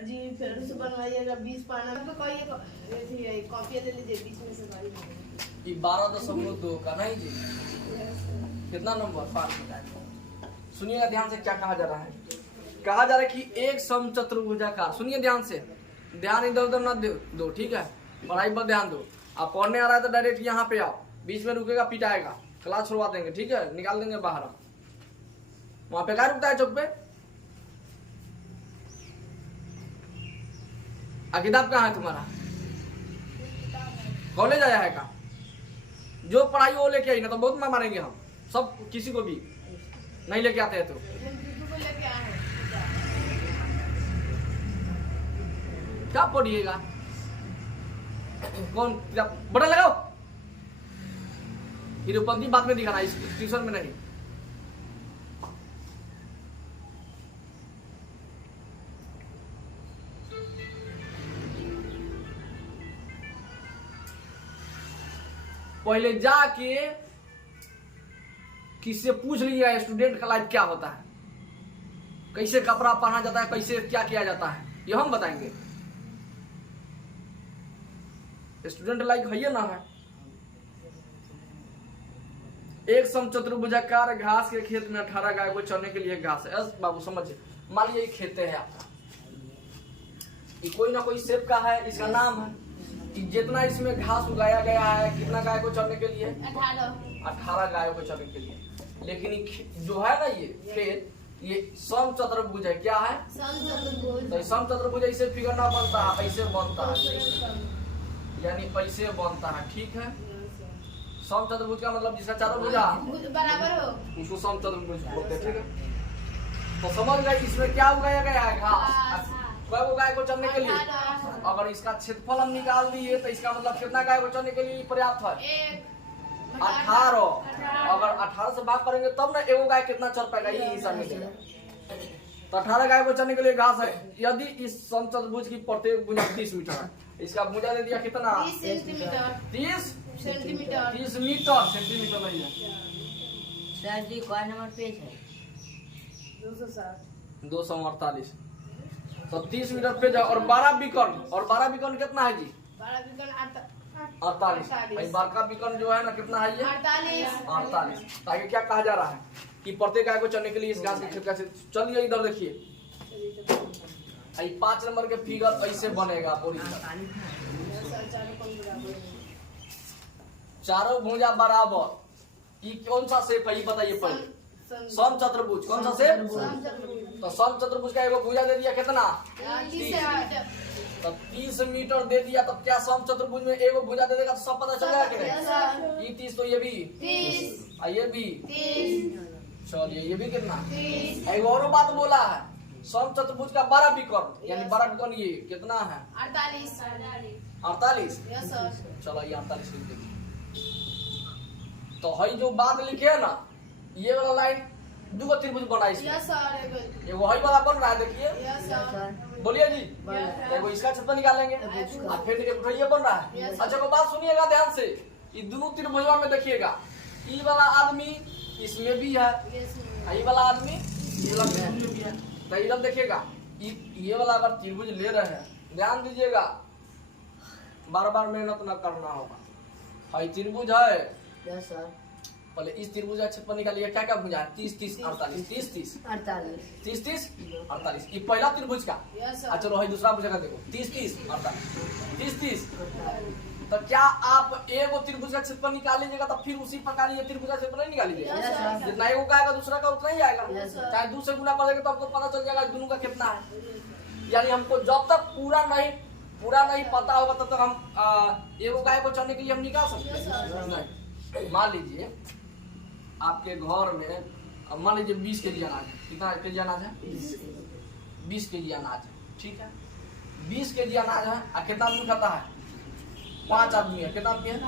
जी फिर से बनवाइएगा 20 पाना तो कोई कॉपी ले लीजिए 20 में से गाड़ी 12.2 का नहीं जी। कितना नंबर 5 में। सुनिएगा ध्यान से क्या कहा जा रहा है। कहा जा रहा है कि एक समचतुर्भुजाकार, सुनिए ध्यान से, ध्यान इधर उधर ना दो, ठीक है, पढ़ाई पर ध्यान दो। आप पढ़ने आ रहा है तो डायरेक्ट यहाँ पे आओ, बीच में रुकेगा पिटाएगा, क्लास छुड़वा देंगे, ठीक है, निकाल देंगे बाहर। हम वहां पे क्या रुकता है चौक पे? किताब कहाँ है तुम्हारा? कॉलेज आया है का? जो पढ़ाई वो लेके आई ना तो बहुत मारेंगे हम सब, किसी को भी नहीं लेके आते हैं तो। क्या पढ़िएगा? कौन बड़ा लगाओ, निरूपंथी बाद में दिखाना, इस ट्यूशन में नहीं। पहले जाके किससे पूछ लीजिएगा स्टूडेंट का लाइफ क्या होता है, कैसे कपड़ा पहना जाता है, कैसे क्या किया जाता है, ये हम बताएंगे। स्टूडेंट लाइफ है ना है। एक समचतुर्भुजाकार घास के खेत में 18 गाय को चरने के लिए घास है। बाबू समझिए, मान लीजिए खेते है आपका, ये कोई ना कोई सेब का है, इसका नाम है कि जितना इसमें घास उगाया गया है, कितना गाय को चरने के लिए? 18 गायों को चरने के लिए। लेकिन जो है ना ये खेत, ये समचतुर्भुज है। क्या है? तो समचतुर्भुज ऐसे फिगर ना बनता है, ऐसे बनता है, यानी ऐसे बनता है, ठीक है। समचतुर्भुज का मतलब जिसका चारों भुजा बराबर हो उसको समचतुर्भुज बोलते हैं, ठीक है। तो समझ गए इसमें क्या उगाया गया है? घास। कई गाय को चरने के लिए? अगर इसका क्षेत्रफल हम निकाल दिए तो इसका मतलब कितना गाय को चरने के लिए पर्याप्त है? 18। अगर 18 से भाग करेंगे तब ना एगो गाय कितना चर पाएगा, ये हिसाब मिलेगा। तो 18 गाय को चरने के लिए घास है। यदि इस समचतुर्भुज की प्रत्येक भुजा 30 मीटर है, इसका भुजा दे दिया कितना? 30 सेंटीमीटर। 30 सेंटीमीटर। 30 मीटर, सेंटीमीटर नहीं है सर जी। कौन नंबर पेज है? 260 248। तो 30 मीटर पे जाओ। और 12 बीकन, और 12 बीकन कितना है जी? 12 बीकन 48। भाई 12 बीकन जो है ना कितना है ये? 48। ताकि क्या कहा जा रहा है कि प्रत्येक गाय को चरने के लिए इस घास के खेत का। चलिए इधर देखिए, 5 नंबर के फिगर ऐसे बनेगा पूरी। चारों भुजा बराबर। ये कौन सा शेप है ये बताइए पहले। समचतुर्भुज। कौन सा शेप? तो समचतुर्भुज का एगो भुजा दे दिया कितना? 30। तो 30 मीटर दे दिया, तब क्या समचतुर्भुज में एगो भुजा दे देगा तो सब पता चल जाएगा कि नहीं? ये 30 तो ये भी 30, ये भी 30। चलिए ये भी कितना? 30। एक और बात बोला है, समचतुर्भुज का 12 बीकन, यानी 12 बीकन ये कितना है? 48। 48। Yes sir. चलो ये 48 लिख देंगे। तो हई जो बात लिखे है ना, ये वाला लाइन दुगो त्रिभुज बना इसमें। Yes sir. एगो हई वाला बन रहा है, देखिए। Yes sir. बोलिए जी। एगो इसका क्षेत्रफल निकालेंगे और फिर ये बन रहा है। अच्छा को बात सुनिएगा ध्यान से, ये दोनों त्रिभुजवा में देखिएगा, ये वाला आदमी इसमें भी है, ये वाला आदमी ये वाला में भी है। तो इधर देखिएगा, ये वाला अगर त्रिभुज ले रहे हैं, ध्यान दीजिएगा, बार बार मेहनत न करना होगा। हई त्रिभुज है, यस सर। पहले इस त्रिभुज का क्षेत्रफल निकालिए। क्या क्या भुजा है? 30 30 48 30 30 48 30 30 48। ये पहला त्रिभुज का। Yes sir. चलो हई दूसरा भुजा का देखो, 30 30 48 30 30। तो क्या आप एगो त्रिभुज का क्षेत्रफल निकाल लीजिएगा तो फिर उसी प्रकार ये त्रिभुज का क्षेत्रफल नहीं निकाल लीजिएगा? Yes, sir. जितना एगो का आएगा दूसरा का उतना ही आएगा। Yes, sir. चाहे 2 से गुना कर देंगे तो आपको पता चल जाएगा दोनों का कितना है। यानी हमको जब तक पूरा नहीं पता होगा तब तक हम एगो गाय को चरने के लिए हम निकाल सकते Yes, sir. हैं नहीं। मान लीजिए आपके घर में मान लीजिए 20 केजी अनाज है। कितना केजी अनाज है? 20 केजी अनाज है, ठीक है। 20 केजी अनाज है और कितना आदमी खाता है? 5 आदमी है। कितना आदमी है?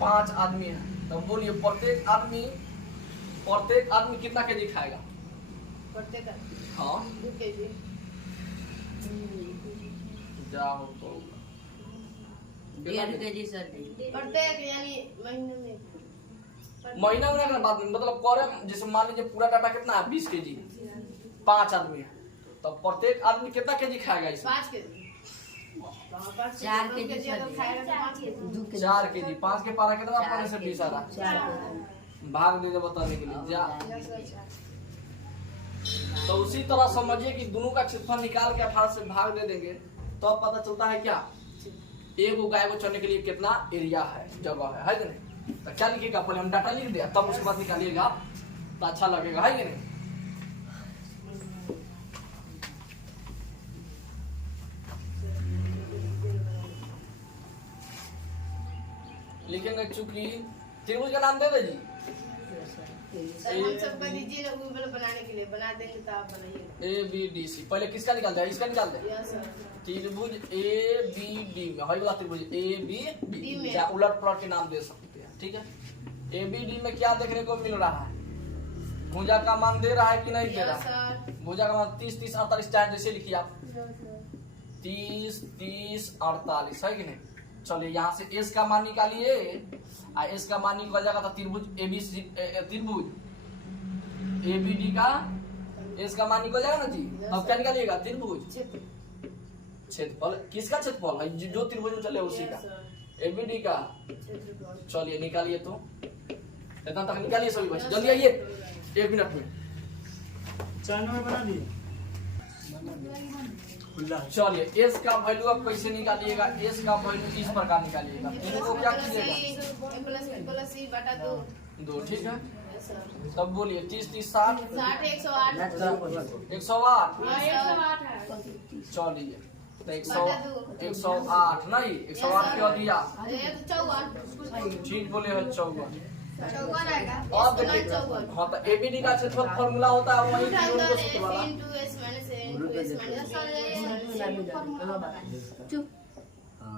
5 आदमी है। तो बोलिए प्रत्येक आदमी कितना केजी खाएगा? प्रत्येक हाँ 2 केजी। जाओ तो 1.5 केजी सर जी। प्रत्येक यानी महीने में महीना में बात नहीं, मतलब करे जैसे मान लीजिए पूरा डाटा कितना है? 20 केजी, 5 आदमी है तो प्रत्येक आदमी कितना केजी खाएगा इसमें? 5 केजी। 4 केजी अगर खाएगा तो 5 केजी। 2 केजी 4 केजी 5 के पारा कितना पड़ने से 20 आ रहा 4 केजी भाग दे दे बताने के लिए जा। Yes sir. तो उसी तरह समझिए कि दोनों का क्षेत्रफल निकाल के 18 से भाग दे देंगे तो अब पता चलता है क्या एक गाय को चढ़ने के लिए कितना एरिया है, जगह है कि नहीं। तो क्या लिखिएगा, पहले हम डाटा लिख दिया तब उसके बाद निकालिएगा तो अच्छा लगेगा, है कि नहीं। लिखेंगे चूंकि त्रिभुज का नाम दे दे जी। सर हम सब कर लीजिए ना, वो वाला बनाने के लिए बना देंगे तो आप बनाइए। ABDC पहले किसका निकाल दे, इसका निकाल दे। Yes sir. त्रिभुज ABD में है वाला त्रिभुज ABD में। या उलट पलट के नाम दे सकते हैं, ठीक है। ABD में क्या देखने को मिल रहा है, भुजा का मान दे रहा है कि नहीं दे रहा यस है। सर। भुजा का मान 30 30 48 चार जैसे लिखिए आप 30 30 48 है कि नहीं। चलिए यहाँ से एस का मान निकालिए, एस का मान निकल जाएगा तो त्रिभुज ABC त्रिभुज ABD का एस का मान निकल जाएगा ना जी। अब क्या निकालिएगा, त्रिभुज क्षेत्रफल, किसका क्षेत्रफल है जो त्रिभुज में चले उसी का, ABD का। चलिए निकालिए तो इतना तक निकालिए सभी बच्चे, जल्दी आइए 1 मिनट में। 4 नंबर बना दिए खुला है। चलिए एस का वैल्यू आप कैसे निकालिएगा, एस का वैल्यू इस प्रकार निकालिएगा। इनको क्या कीजिएगा, प्लस सी बटा 2। 2 ठीक है। Yes sir. तब बोलिए 30 30 60 60 108। 108। हाँ, चलिए तो 108 नहीं 108 क्यों दिया, 54। ठीक बोले है 54। 54 आएगा। अब देखिए हाँ तो ABD का क्षेत्रफल फार्मूला होता है वही त्रिभुज का सूत्र वाला।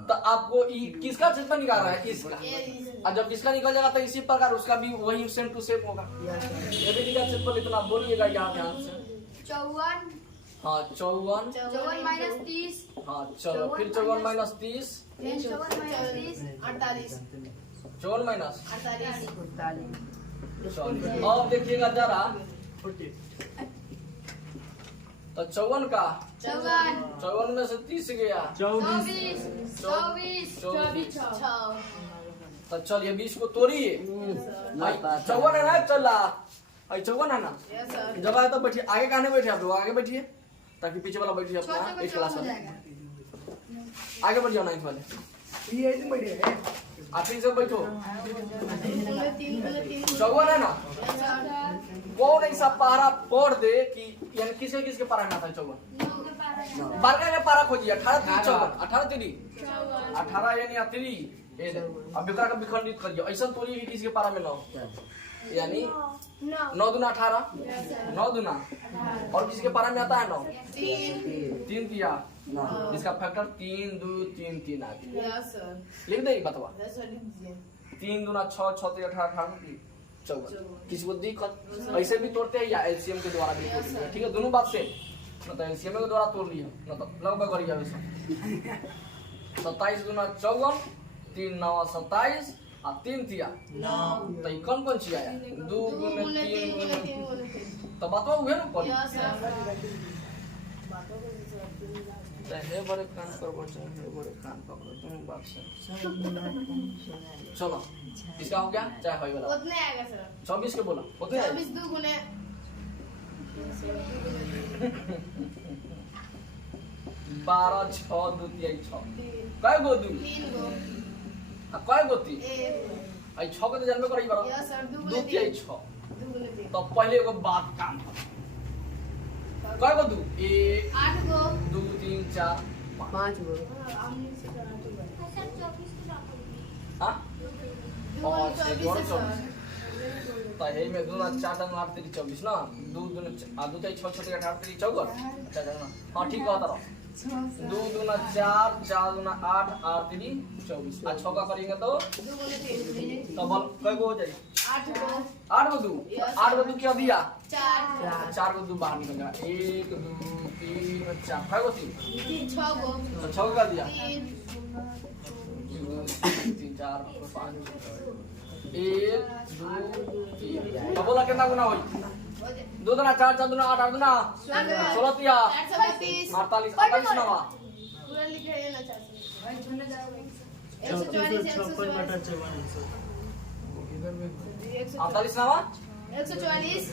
तो आपको किसका क्षेत्रफल निकाल रहा है, इसका। और जब इसका निकल जाएगा तो इसी प्रकार उसका भी वही सेम टू सेम होगा। ABD का क्षेत्रफल इतना बोलिएगा यहाँ ध्यान से। 54। हाँ 54। 54 माइनस 30। हाँ चलो फिर 54 माइनस 30 54 माइनस 30 48। 54 माइनस 48। चलिए अब देखिएगा जरा 40 तो 54 का 54 में से 30 गया 24 24। 6। तो चलिए 20 को तोड़िए। 54 है ना, चल रहा 54 है ना। Yes sir. जब आए तो बैठिए, आगे कहने बैठे आप लोग, आगे बैठिए ताकि पीछे वाला बैठिए अपना एक क्लास में। आगे बढ़ जाओ 9th वाले, ये एकदम बढ़िया है। आप ठीक से बैठो। 3 54 है ना, यस सर। कौन ऐसा पारा पढ़ दे कि यानी किसके किसके पारा में आता है 54। बालका का पारा खोजिए 18 3 54 18 3 18 यानी 3। अब बेकार का विखंडित करिए ऐसा तोड़िए कि किसके पारा में 9 यानी 9 दूना 18 9 दूना और किसके पारा में आता है 9 3 किया इसका फैक्टर 3 2 3 3 आ गया। Yes sir. लिख देगी बतवा यस सर लिख दीजिए। 3 दूना 6 6 3 18 18 54। किसी को दिक्कत ऐसे भी तोड़ते हैं या LCM के द्वारा भी तोड़ते हैं, ठीक है। दोनों बात से न तो LCM के द्वारा तोड़ लिया न तो लगभग करिए वैसे। 27 दूना 54 3 9 27 और 3 थिया 9 तो ये कौन सी आया 2 गुने 3 तो बात हुए ना पड़ी। Yes sir. तो हे बड़े कान पर बच्चे हे बड़े कान पकड़ो तुम बात से। चलो इसका हो गया चाहे होई वाला उतने आएगा सर। 24 के बोला उतने आएगा। 24 2 गुने 12 6 2 3 6 काय गो 2 3 गो काय गो 3 1। आई 6 के तो जानबे करई बार यस सर 2 2 गुने 3 6 2 गुने 3। तो पहले एगो बात काम काय गो 2 1 8 गो 2 3 4 5 गो आमने से करा तो हां 2 और 24 24 सर। तो हे में 2 4 8 8 3 24 ना 2 2 आ 2 6 6 18 3 54 हां ठीक बात रहा 2 2 4 4 2 8 8 3 24 आ 6 का करेंगे तो 2 गुने 3 तो बल कई गो हो जाए 8 गो 8 गो 2 8 गो 2 क्या दिया 4 4 गो 2 बाहर निकल गया 1 2 3 4 कई गो 3 6 गो तो 6 का दिया 3 3 4 5 1 2 3 तो बोला कितना गुना हुई दो दुना 4 4 दुना 8 8 दुना 16 तिया 432 48 48 नवा पूरा लिखे है ना 400 छप्पन बटा 54 48 नवा 144 146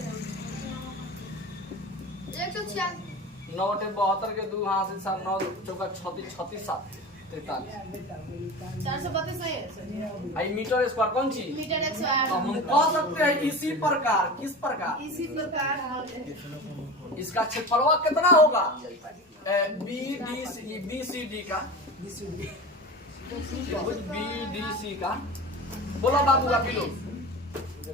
9 बटे 72 के 2 हाथ से 7 9 चौका 36 36 7 43 432 नहीं है सर आई मीटर स्क्वायर कौन ची मीटर तो 108 हम कह सकते हैं इसी प्रकार किस प्रकार इसी प्रकार इसका क्षेत्रफल कितना होगा बी सी डी का BDC का बोलो बाबू का किलो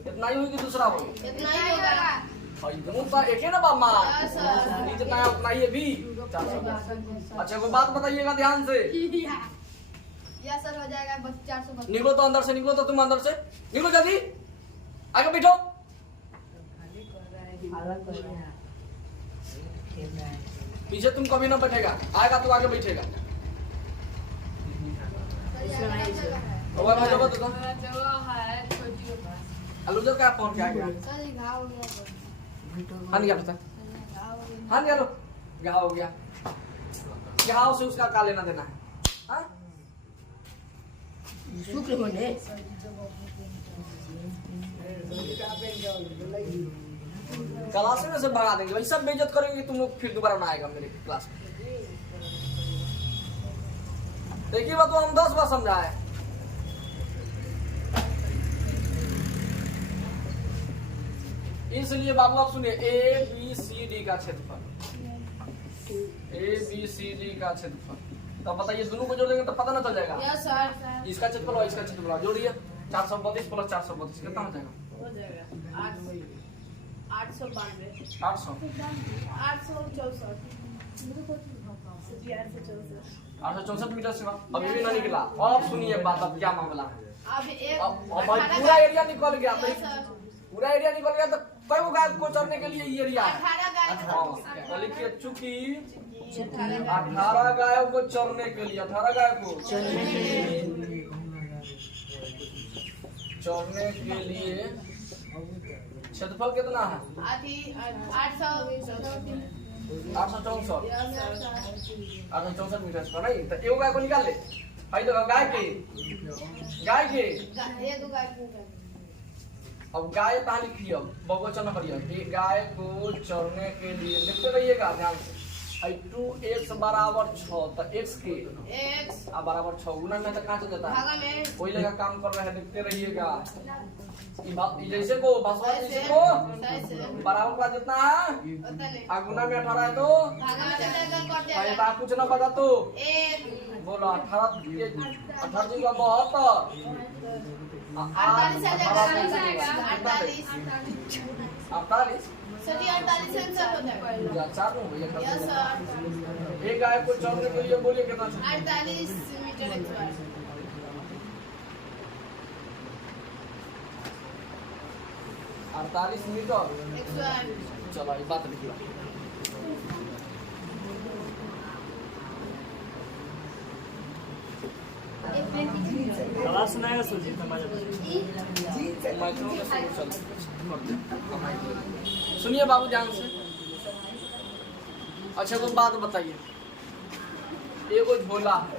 इतना ही होगी दूसरा होगी इतना ही होगा और दोनों तो एक है ना बाबा यस सर जितना है उतना ही है बी 400 अच्छा कोई बात बताइएगा ध्यान से यस सर हो जाएगा 400 निकलो तो अंदर से निकलो तो तुम अंदर से निकलो जल्दी आगे बैठो पीछे तुम कभी ना बैठेगा आएगा तो आगे बैठेगा और भाई जब तो आलू जो क्या पहुंच गया सर घाव हो गया हां गया पता हां गया लो घाव हो गया घाव से उसका का लेना देना है हां शुक्र होने क्लास में से भगा देंगे भाई सब बेइज्जत करेंगे कि तुम लोग फिर दोबारा ना आएगा मेरे क्लास में देखिए बात तो हम 10 बार समझाए इसलिए बाबू आप सुनिए ABCD का क्षेत्रफल ABCD का क्षेत्रफल तो बताइए दोनों को जोड़ देंगे तो पता ना चल जाएगा यस सर इसका क्षेत्रफल और इसका क्षेत्रफल जोड़िए 432 प्लस 432 कितना हो जाएगा हो जाएगा 892 800 864 मीटर से अभी भी ना निकला अब सुनिए बात अब क्या मामला है अब एक अब भाई पूरा एरिया निकल गया तो पूरा एरिया निकल गया तो कई को गाय को चढ़ने के लिए ये एरिया है 18 गाय तो लिखिए चूंकि 18 गायों को चढ़ने के लिए 18 गाय को चढ़ने के लिए क्षेत्रफल कितना है 864 मीटर स्क्वायर नहीं तो एगो गाय को निकाल ले भाई देखो गाय के अब गाय कहाँ लिखी अब बहुवचन करिए गाय को चढ़ने के लिए लिखते रहिएगा ध्यान से 2x बराबर 6 तो x के x बराबर 6 गुना में तो कहाँ चल जाता है भागा में कोई लगा काम कर रहे हैं लिखते रहिएगा जैसे को बसवा जैसे को बराबर का जितना है गुना में 18 है तो भागा में जाएगा कट भाई जाएगा आप कुछ ना बता तो 1 बोलो 18 जी का 48 सर ये 48 आंसर हो जाएगा चार हो गया यस सर एक गाय को चढ़ने के लिए बोलिए कितना 48 मीटर स्क्वायर 48 मीटर 108 चलो ये बात लिखिए आवाज सुनाएगा सुरजीत माइक्रो में सब सुनिए बाबू जान से अच्छा कोई बात बताइए एगो झोला है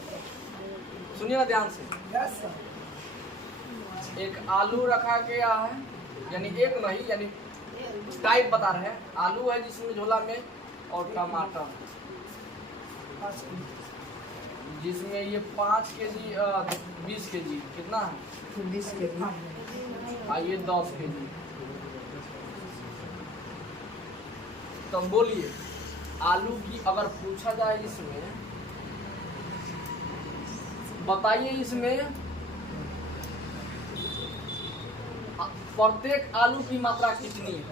सुनिए ना ध्यान से एक आलू रखा गया है यानी एक नहीं यानी टाइप बता रहे हैं आलू है जिसमें झोला में और टमाटर जिसमें ये 5 केजी 20 केजी कितना है 20 के ये 10 केजी तो बोलिए आलू की अगर पूछा जाए इसमें बताइए इसमें प्रत्येक आलू की मात्रा कितनी है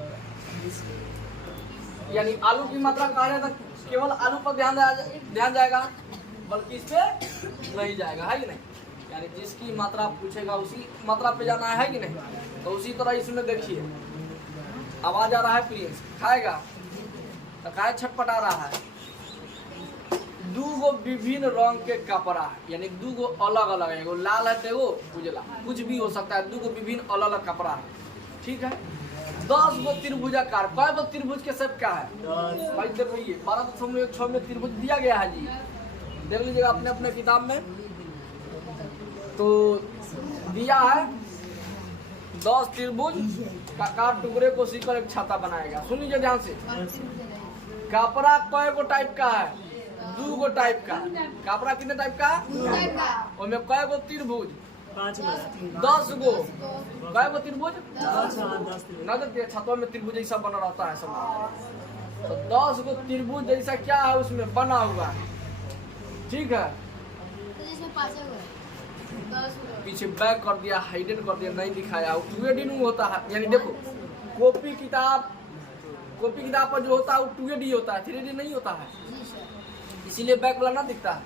यानी आलू की मात्रा कहा जाए तो केवल आलू पर ध्यान जाएगा बल्कि इस पे नहीं जाएगा है कि नहीं यानी जिसकी मात्रा पूछेगा उसी मात्रा पे जाना है कि नहीं तो उसी तरह इसमें देखिए आवाज आ रहा है प्रिंस खाएगा तो खाए छटपटा रहा है दो गो विभिन्न रंग के कपड़ा है यानी दो गो अलग अलग है एगो लाल है तो एगो उजला कुछ भी हो सकता है दो गो विभिन्न अलग अलग कपड़ा है ठीक है 10 गो त्रिभुजाकार। कय गो त्रिभुज के शेप क्या है 10 भाई? देखिए 12.16 में त्रिभुज दिया गया है जी, देख लीजिएगा अपने अपने किताब में। तो दिया है 10 त्रिभुज का काट टुकड़े को सीकर एक छाता बनाएगा। सुन लीजिए ध्यान से। कपड़ा कय गो टाइप का है 2 गो टाइप का। कपड़ा कितने टाइप का है उसमें कय गो त्रिभुज 5 10 गो। कय गो त्रिभुज 10 न देखिए छतवा में त्रिभुज जैसा बना रहता है सब। तो 10 गो त्रिभुज जैसा क्या है उसमें बना हुआ है, ठीक है। तो जिसमें 5 है 10 पीछे बैक कर दिया, हाइडन कर दिया, नहीं दिखाया। टू डी होता है, यानी देखो कॉपी किताब पर जो होता है वो 2D होता है, 3D नहीं होता है, जी सर। इसीलिए बैक वाला ना दिखता है।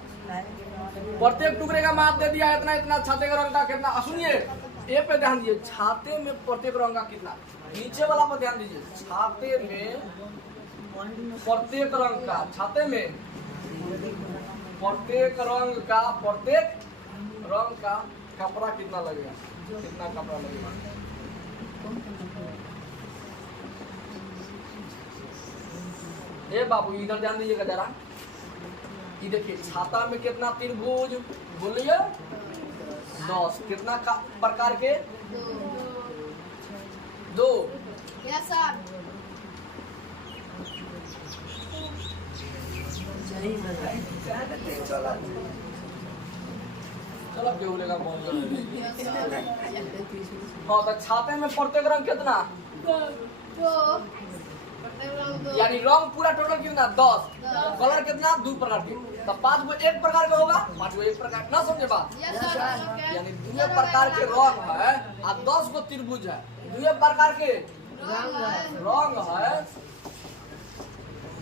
प्रत्येक टुकड़े का माप दे दिया है इतना इतना, छाते का रंग का कितना। सुनिए ए पे ध्यान दीजिए, छाते में प्रत्येक रंग का कितना। नीचे वाला पर ध्यान दीजिए, छाते में प्रत्येक रंग का, छाते में प्रत्येक रंग का कपड़ा कितना लगेगा, कितना कपड़ा लगेगा। ए बाबू इधर ध्यान दीजिएगा जरा। ये देखिए छाता में कितना त्रिभुज बोलिए 10। कितना प्रकार के 2। Yes sir. चलो केहू लेगा कौन हाँ। तो छाते में प्रत्येक रंग कितना, यानी रंग पूरा टोटल कितना 10। कलर कितना 2 प्रकार के। तो 5 गो एक प्रकार का होगा, 5 गो एक प्रकार ना, समझे बात। यानी 2 प्रकार के रंग है और 10 गो त्रिभुज है। 2 प्रकार के रंग है,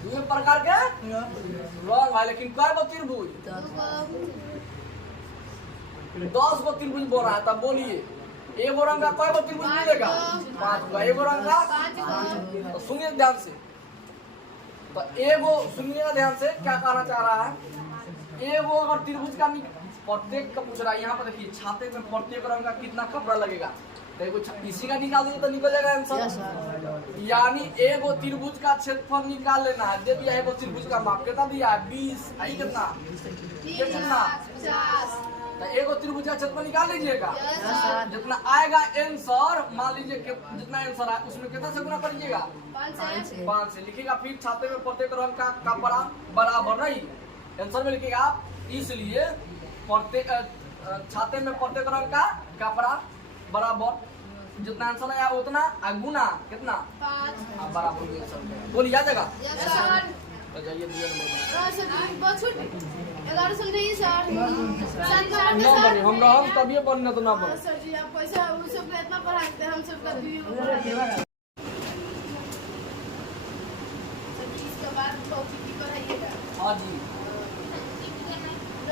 2 प्रकार के रंग है, लेकिन कय गो त्रिभुज 10 गो त्रिभुज बोल रहा है। तब बोलिए एगो रंग का कय गो त्रिभुज मिलेगा 5 गो। एगो रंग का 5 गो। तो सुनिए ध्यान से। तो एगो सुनिएगा ध्यान से क्या कहना चाह रहा है। एगो अगर त्रिभुज का प्रत्येक का पूछ रहा है, यहाँ पर देखिए छाते में प्रत्येक रंग का कितना कपड़ा लगेगा। तो एगो इसी का निकाल देंगे तो निकल जाएगा आंसर। यानी एगो त्रिभुज का क्षेत्रफल निकाल लेना है। दे दिया एगो त्रिभुज का माप कितना दिया है 20। आई कितना कितना तो एगो त्रिभुज का क्षेत्रफल निकाल लीजिएगा। जितना आएगा आंसर, मान लीजिए जितना आंसर आए उसमें कितना से गुना करिएगा 5 से लिखिएगा। फिर छाते में प्रत्येक रंग का कपड़ा बराबर नहीं, आंसर में लिखिएगा आप। इसलिए प्रत्येक छाते में प्रत्येक रंग का कपड़ा बराबर, जितना आंसर आया उतना गुना कितना 5 बराबर। बोलिए आ जाएगा। तो जाइए 2 नंबर हम रहा तभी बनना तो ना बन। सर जी आप पैसा उस सब का इतना पढ़ाते हैं, हम सब का इसके बाद भौतिकी पढ़ाइएगा। हाँ जी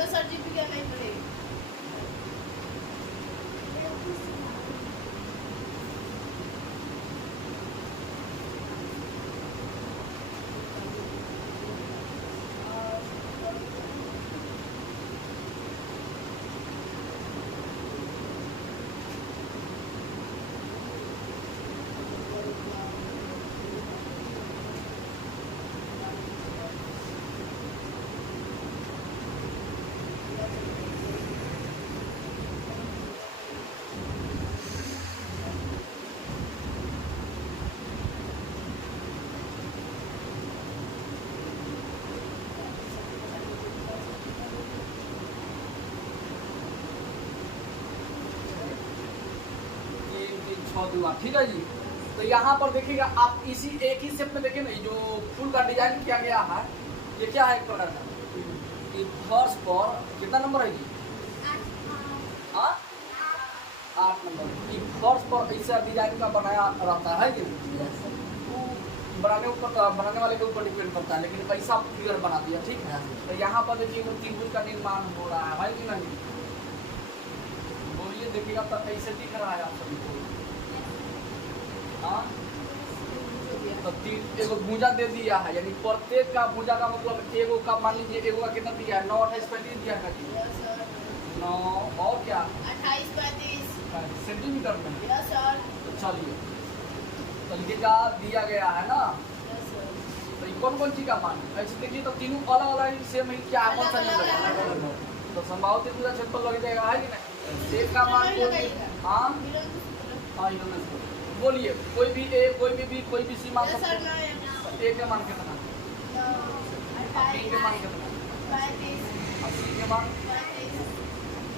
सर जी भी नहीं पढ़ेगी। ठीक है जी। तो यहाँ पर देखिएगा आप इसी एक ही शेप में देखिए ना, जो फूल का डिजाइन किया गया है ये क्या है एक प्रकार का। ये फर्श पर कितना नंबर है जी 8 नंबर। ये फर्श पर ऐसा डिजाइन का बनाया रहता है कि बनाने वाले के ऊपर डिपेंड करता है, लेकिन ऐसा फिगर बना दिया। ठीक है। तो यहाँ पर देखिए त्रिभुज का निर्माण हो रहा है भाई कि नहीं, बोलिए देखिएगा तो कैसे दिख रहा है आप सभी को। तो एगो भुजा दे दिया है, यानी प्रत्येक का भुजा का मतलब एगो का मान लीजिए एगो का कितना दिया है 9 28 35 दिया है 9 और क्या 28 35 सेंटीमीटर में। Yes sir. तो चलिए तो लिखेगा दिया गया है ना। Yes sir. तो ये कौन कौन चीज का मान है? ऐसे देखिए तो तीनों अलग अलग सेम है, क्या कौन सा नहीं लगेगा? तो संभावित त्रिभुजा क्षेत्रफल लग जाएगा, है कि नहीं? एक का मान कोई भी, हाँ हाँ इधर में बोलिए, कोई भी ए कोई भी बी कोई भी सी मान यस सकते सर। हैं। ए के मान कितना? बी के मान कितना? और सी के मान,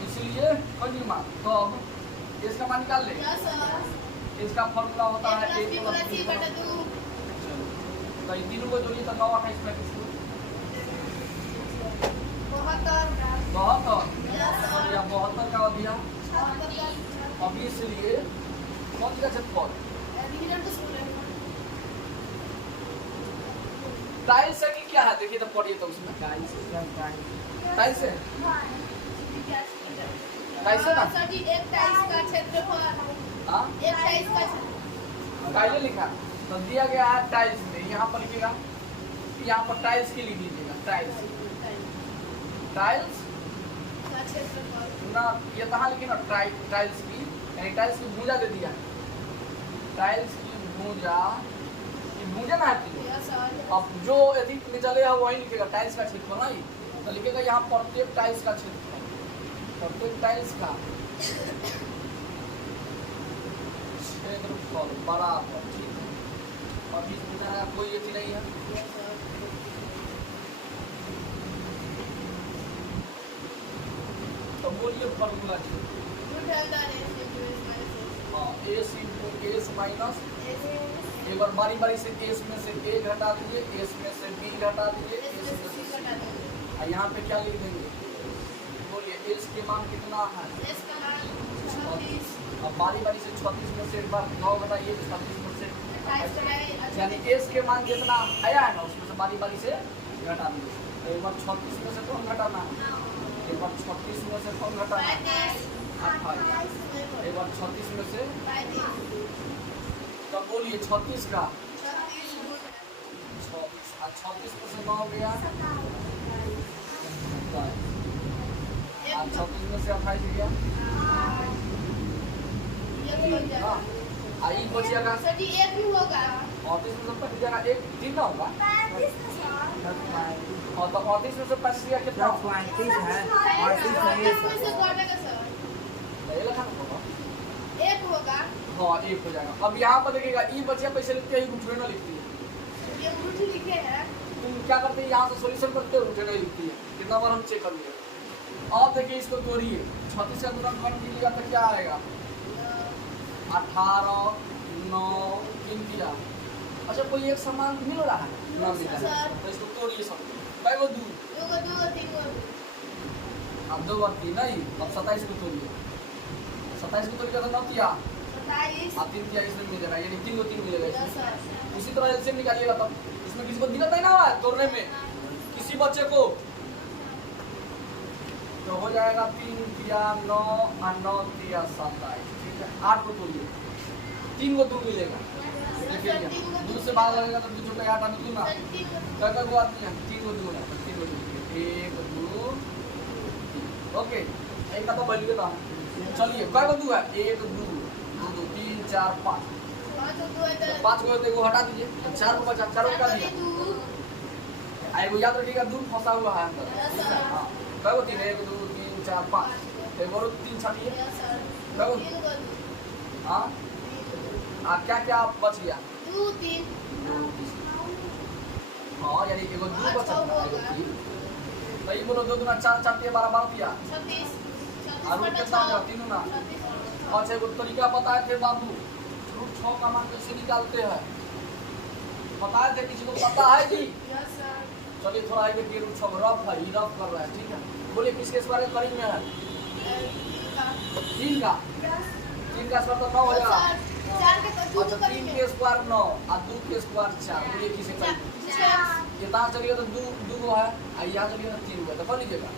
इसलिए कौन मान तो अब इसका मान निकाल ले। Yes sir. इसका फॉर्मूला होता है a a plus b plus बटा b। 2। तो ये तीनों को जोड़िए तो 9 28 35 72 यस सर। या 72 का दिया। 72 अब इसलिए कौन सी का क्षेत्रफल? डिवीजन टू स्कूल है। टाइल्स है कि क्या है? देखिए तो पढ़िए तो उसमें टाइल्स है। टाइल्स है ना? सर जी एक टाइल्स का क्षेत्रफल, हाँ एक टाइल्स का क्षेत्रफल। टाइल्स लिखा तो दिया गया है टाइल्स में, यहाँ पर लिखिएगा, यहाँ पर टाइल्स की लिख लीजिएगा। टाइल्स टाइल्स का क्षेत्रफल ना, ये कहाँ लिखी ना टाइल्स की, यानी टाइल्स की भुजा दे दिया। टाइल्स की भुजा, ये भुजा ना है। Yes sir. अब जो यदि निचले है वही लिखेगा टाइल्स का क्षेत्रफल नहीं, तो लिखेगा यहाँ प्रत्येक टाइल्स का क्षेत्रफल, प्रत्येक टाइल्स का क्षेत्रफल बराबर, ठीक है। और बीच में कोई ये नहीं है। Yes sir. तो बोलिए फॉर्मूला जी। Root under a into s minus हाँ s into s minus, s एक बार बारी बारी से एस में से ए घटा दीजिए, एस में से बी घटा दीजिए, s एस में से से c घटा दो। और यहाँ पे क्या लिख देंगे? बोलिए एस के मान कितना है? s का मान 36 अब बारी बारी से 36 में से एक बार 9 घटाइए, 36 में से 28 घटाए। यानी एस के मान जितना आया है ना उसमें से बारी बारी से घटा दीजिए। तो एक बार 36 में से कौन घटाना है? एक बार 36 में से कौन घटाना है? 28। एक बार 36 में से, तो बोलिए 36 का 36 में से 9 गया, 36 में से 28 गया। हाँ आई बचिएगा सर जी एक भी होगा। 38 में से 25 जाएगा, एक दिन ना होगा। और तो 38 में से 25 गया कितना? 35 है, 38 नहीं है इसमें से घटेगा सर। ये लिखा ना होगा। एक होगा। हाँ एक हो जाएगा। अब यहाँ पर देखिएगा ई बचिया पैसे लिखते हैं, रूट ना लिखती है। ये रूट ही लिखे हैं। तुम क्या करते हैं, यहाँ से सॉल्यूशन करते हो, रूट नहीं लिखती है। कितना बार हम चेक कर लिए। अब देखिए इसको तोड़िए, 36 का गुणन कर दीजिएगा तो क्या आएगा? 18 9 3 किया। अच्छा कोई एक समान मिल रहा है ना? मिल रहा है तो इसको तोड़िए सब। कई गो दू? दो गो दो तीन गो। अब 2 और 3 नहीं, अब 27 को तोड़िए। 27 को तोड़िए तो 9 किया, 27। अब 3 किया, इसमें मिल जाएगा, यानी 3 को 3 मिलेगा यस इसमें। सर। इसी तरह एलसीएम निकालिएगा तब इसमें किसी को दिक्कत नहीं ना हुआ है तोड़ने में, किसी बच्चे को। तो हो जाएगा 3 किया 9 और 9 किया 27, ठीक है। 8 को तोड़िए, 3 को 2 मिलेगा। देखिए 2 से भाग लगेगा तो 2 छोटा 8 आदमी 2 ना, सर तीन गो। क्या को आदमी है? 3 को 2 है, 3 को 2 1 2 ओके। एक का तो वैल्यू ना, चलिए क्या को 2 है? 1 2 2 3 4 5, 5 दो है तो 5 को देखो हटा दीजिए, 4 को बचा, 4 को क्या दिया? आएगो याद रखिएगा, 2 फंसा हुआ है अंदर। Yes sir. हाँ क्या को 3 1 2 3 4 5, एक और 3 छाटिए। Yes sir. कब? तीन गो। हाँ क्या क्या बच गया? 2 3। हाँ यानी एगो 2 बचा, एगो 3। तो ये बोलो 2 दूना 4 4 12 12 दिया। 36 और रूट कितना हो गया? 3 ना। अच्छा एगो तरीका बताए थे बाबू, रूट 6 का मान कैसे निकालते हैं बताए थे, किसी को पता है जी? Yes sir. चलिए थोड़ा आगे देखिए, रूट 6 रफ है, ये रफ कर रहा है, ठीक है। बोलिए किसके स्क्वायर के करीब में है? 3 का। 3 का स्क्वायर तो 9 हो जाएगा। 4 के तो 2 अच्छा 3 के स्क्वायर 9 और 2 के स्क्वायर 4, बोलिए किसे करीब? ये कहाँ चलिएगा तो 2 गो है, और यहाँ चलिएगा तो 3 गो है, तो कर लीजिएगा।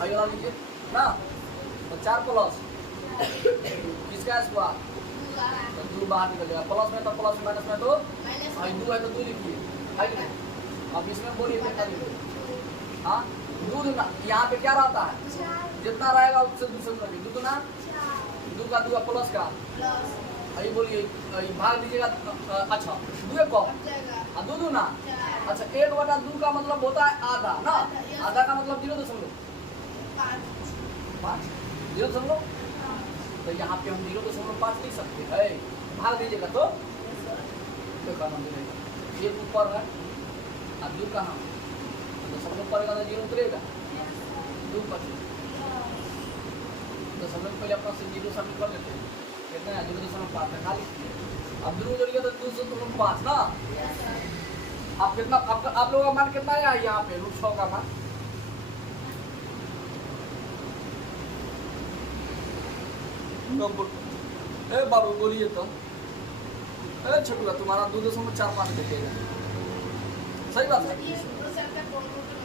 आइए वाला लीजिए ना, तो 4 प्लस किसका स्क्वायर तो 2 बाहर निकल जाएगा, प्लस में तो प्लस, माइनस में तो और 2 है तो 2 लिखिए, है कि नहीं? अब इसमें बोलिए कितना लिखिए? हाँ 2 दूना, यहाँ पे क्या रहता है? जितना रहेगा उससे 2 से गुना, 2 दूना 2 का 2 प्लस का अभी बोलिए भाग दीजिएगा अच्छा दो को दो दो ना अच्छा 1/2 का मतलब होता है आधा ना आधा का मतलब 0.5 0.5 तो यहाँ पे हम 0.5 लिख सकते हैं भाग दीजिएगा तो का नंबर रहेगा एक ऊपर है और 2 कहाँ तो सब लोग पड़ेगा तो 0 उतरेगा 2 पर तो सब लोग पहले अपना से 0 शामिल कर लेते हैं कितना है 0.5 है खाली अब 2 जोड़िएगा तो 2.5 ना आप कितना आप लोगों का मान कितना है यहाँ पे √6 का मान ए बाबू बोलिए तो ए छोटूला तुम्हारा 2.45 देखेगा सही बात है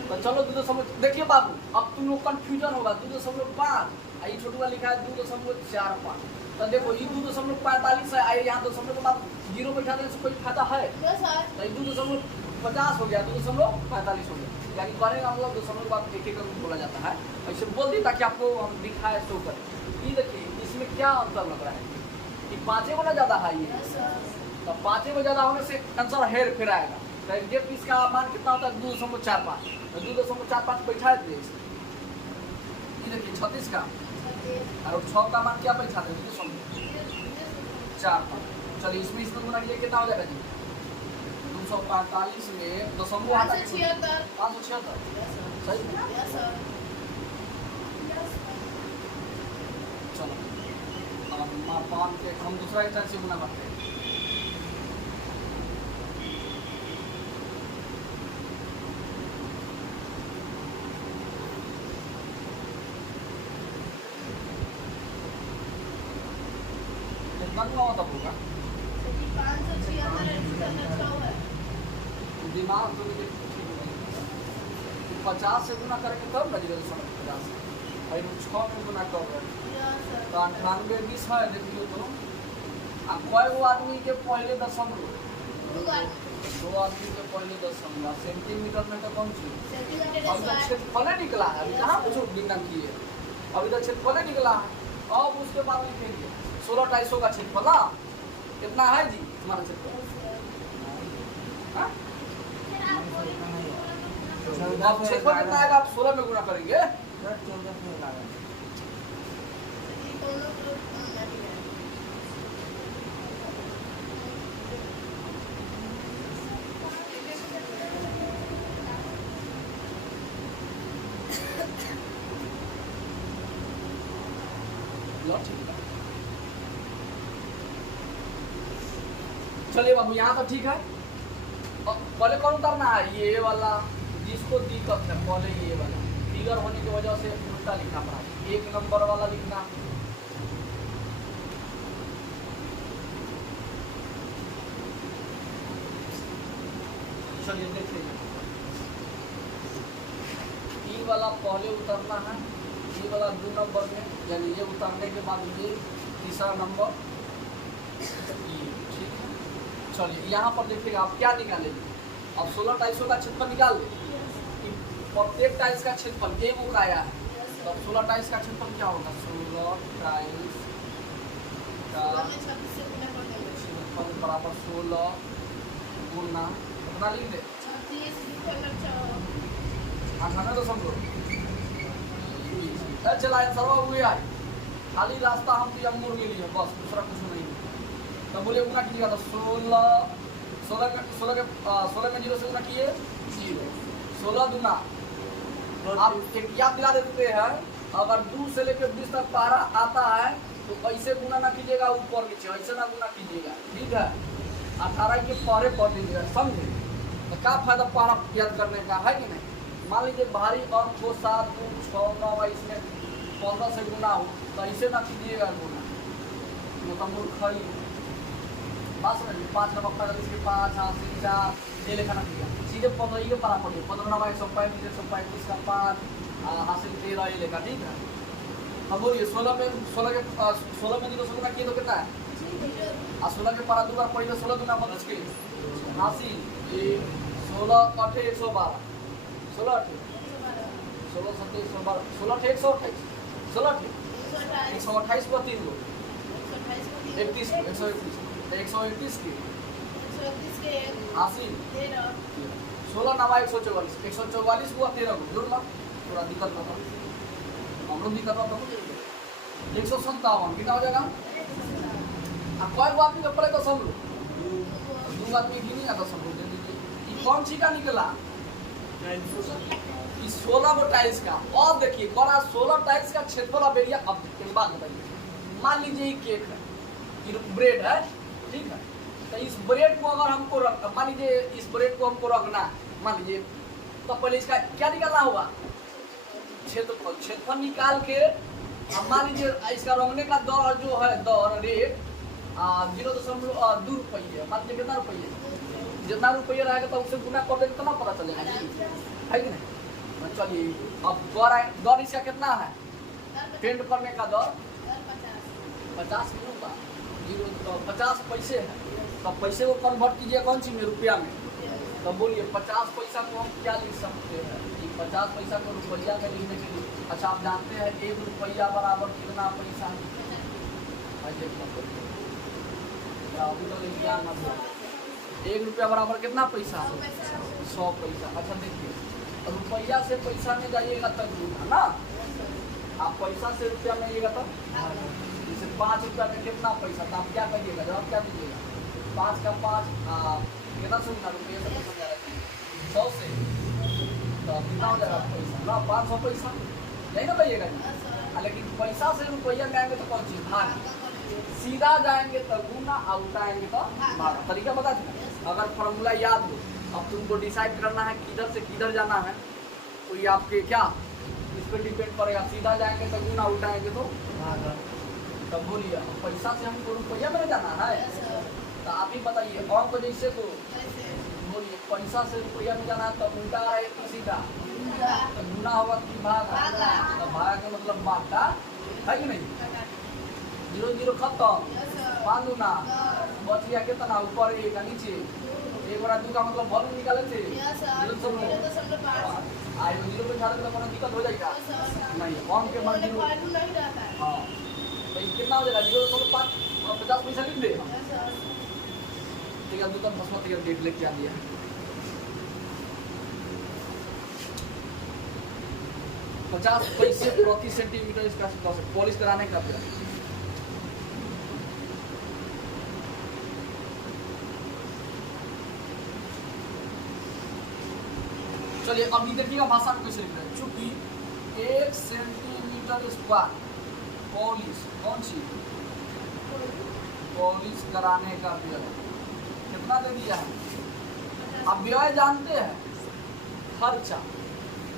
तो चलो 2. देखिए बाबू अब तुम लोग कंफ्यूजन होगा 2.5 ये छोटूला लिखा है 2.45 तो देखो ये 2.45 है यहाँ 2 के बाद 0 बैठा देने से कोई फायदा है तो ये 2.50 हो गया 2.45 हो गया यानी कहने का मतलब 2 के बाद एक बोला जाता है ऐसे बोल दी ताकि आपको हम दिखाए शो करें ये देखिए इसमें क्या अंतर लग रहा है कि 5 गुना ज़्यादा है ये तो 5 में ज़्यादा होने से आंसर हेर फेर आएगा तो एग्जैक्ट इसका मान कितना होता है 2.45 तो 2.45 बैठा दिए ये देखिए 36 का और 6 का मान क्या बैठा दें 2.45 चलिए इसमें इसमें गुना किया कितना हो जाएगा जी 245 में 576 सही चलो अब के हम दूसरा एक से गुना करते हैं कितना होता होगा दिमाग तो 50 से गुना करेंगे तब ना 50 और 6 में गुना कर रहे तो 98 20 है देखिए तो अब कोई आदमी के पहले दशमलव 2 आदमी के पहले दशमलव सेंटीमीटर में तो कौन चीज अभी तक क्षेत्रफल निकला है अभी कहाँ कुछ गिनती किए अभी तक क्षेत्रफल निकला है अब उसके बाद लिखेंगे 16 250 का क्षेत्रफल ना कितना है जी तुम्हारा क्षेत्रफल क्षेत्रफल कितना आएगा आप 16 में गुना करेंगे चलिए बाबू यहाँ तो ठीक है पहले कौन उतरना है ये वाला जिसको दिक्कत है पहले ये वाला फिगर होने की वजह से उल्टा लिखना पड़ा 1 नंबर वाला लिखना चलिए देख लीजिए ये वाला पहले उतरना है ये वाला 2 नंबर में यानी ये उतरने के बाद ये तीसरा नंबर ठीक है चलिए यहाँ पर देखिएगा आप क्या निकालेंगे अब 16 250 का क्षेत्रफल निकाल दें प्रत्येक टाइल्स का क्षेत्रफल एक वो आया है तो 16 टाइल्स का क्षेत्रफल क्या होगा 16 टाइल्स का क्षेत्रफल बराबर 16 गुना कितना लिख दे 98 चला सर्व हुए आए खाली रास्ता हम तो मुड़ के लिए बस दूसरा कुछ नहीं तो बोले गुना कीजिएगा तो 16 में 0 से गुना किए 0 16 दुना आप एक याद दिला देते हैं अगर 2 से लेकर 20 तक पारा आता है तो ऐसे गुना ना कीजिएगा ऊपर नीचे ऐसे ना गुना कीजिएगा ठीक है 18 के पहरे पढ़ दीजिएगा समझे तो क्या फायदा पारा याद करने का है कि नहीं मान लीजिए भारी अंक हो 7 2 6 9 इसमें 15 से गुना हो तो ऐसे ना कीजिएगा गुना मतलब मूर्खई बात समझिए 5 नंबर 5 8 4 ये लिखा ना कीजिए सीधे 15 के पारा पढ़िए 15 नंबर 135 135 का 5 हासिल 13 ये लिखा ठीक है अब बोलिए 16 में 0 से गुना किए तो कितना है और 16 के पारा 2 बार पढ़िए 16 गुना बच के हासिल 16 8 112 16 8 16 7 112 16 8 128 16 8 128 पर 3 गो 31 131 की 131 के 80 13 16 नवा 144 144 को 13 को जोड़ ला थोड़ा दिक्कत बता हम लोग दिक्कत बता 157 कितना हो जाएगा अब कोई बात नहीं पड़े तो सब लोग 2 आदमी गिनी आता सब लोग दे दीजिए ये कौन सी का निकला इस 16 गो टाइल्स का और देखिए कौन 16 टाइल्स का क्षेत्रफल आप एरिया अब एक बात बताइए मान लीजिए ये केक है ये ब्रेड है ठीक है तो इस ब्रेड को अगर हमको मान लीजिए इस ब्रेड को हमको रखना है मान लीजिए तो पहले इसका क्या निकालना होगा क्षेत्रफल निकाल के अब मान लीजिए इसका रंगने का दर जो है दर रेट 0.2 रुपये मान लीजिए कितना रुपये जितना रुपये रहेगा तो उससे गुना कर देंगे कितना पता चलेगा है कि नहीं चलिए अब दर इसका कितना है पेंट करने का दर 50 किलो का 50 पैसे है तो पैसे को कन्वर्ट कीजिए कौन सी में रुपया में तो बोलिए 50 पैसा को हम क्या लिख सकते हैं कि 50 पैसा को रुपया में लिखने के लिए अच्छा आप जानते हैं 1 रुपया बराबर कितना पैसा अभी तो लिख 1 रुपया बराबर कितना पैसा 100 पैसा अच्छा देखिए रुपया से पैसा में जाइएगा तब ना आप पैसा से रुपया में आइएगा तब जैसे 5 रुपया में कितना पैसा तो आप क्या करिएगा जवाब क्या दीजिएगा 5 का 5 कितना सुनना रुपये से पैसा जा रहा है 100 से तो कितना हो जाएगा पैसा ना 500 पैसा नहीं ना कहिएगा लेकिन पैसा से रुपया में आएंगे तो कौन चीज भाग सीधा जाएंगे तो गुना और उठाएंगे तो भाग तरीका बता दें अगर फॉर्मूला याद हो अब तुमको डिसाइड करना है किधर से किधर जाना है तो ये आपके क्या इस पर डिपेंड करेगा सीधा जाएंगे तो गुना उठाएंगे तो तब बोलिए पैसा से हमको रुपया में जाना है तो आप ही बताइए और तो जैसे तो बोलिए पैसा से रुपया में जाना है तो उल्टा है तो सीधा तो गुना होगा कि भाग तो भाग का मतलब बाटा है कि नहीं 0 खत्म 5 गुना बच गया कितना ऊपर 1 नीचे 1 बड़ा 2 का मतलब भर निकाले थे 0 पे झाड़ के कोनो दिक्कत हो जाएगा नहीं कौन के मान 0 हाँ तो कितना हो जाएगा 0.5 और 50 पैसा लिख दे ठीक है दुकान फसवा तक डेट लेके आ दिया 50 पैसे प्रति सेंटीमीटर इसका पॉलिश कराने का दिया चलिए अभी देखिएगा भाषा में कैसे लिख रहे हैं चूंकि 1 सेंटीमीटर स्क्वायर पॉलिश कौन सी पॉलिश कराने का व्यय कितना दे दिया है अब व्यय जानते हैं खर्चा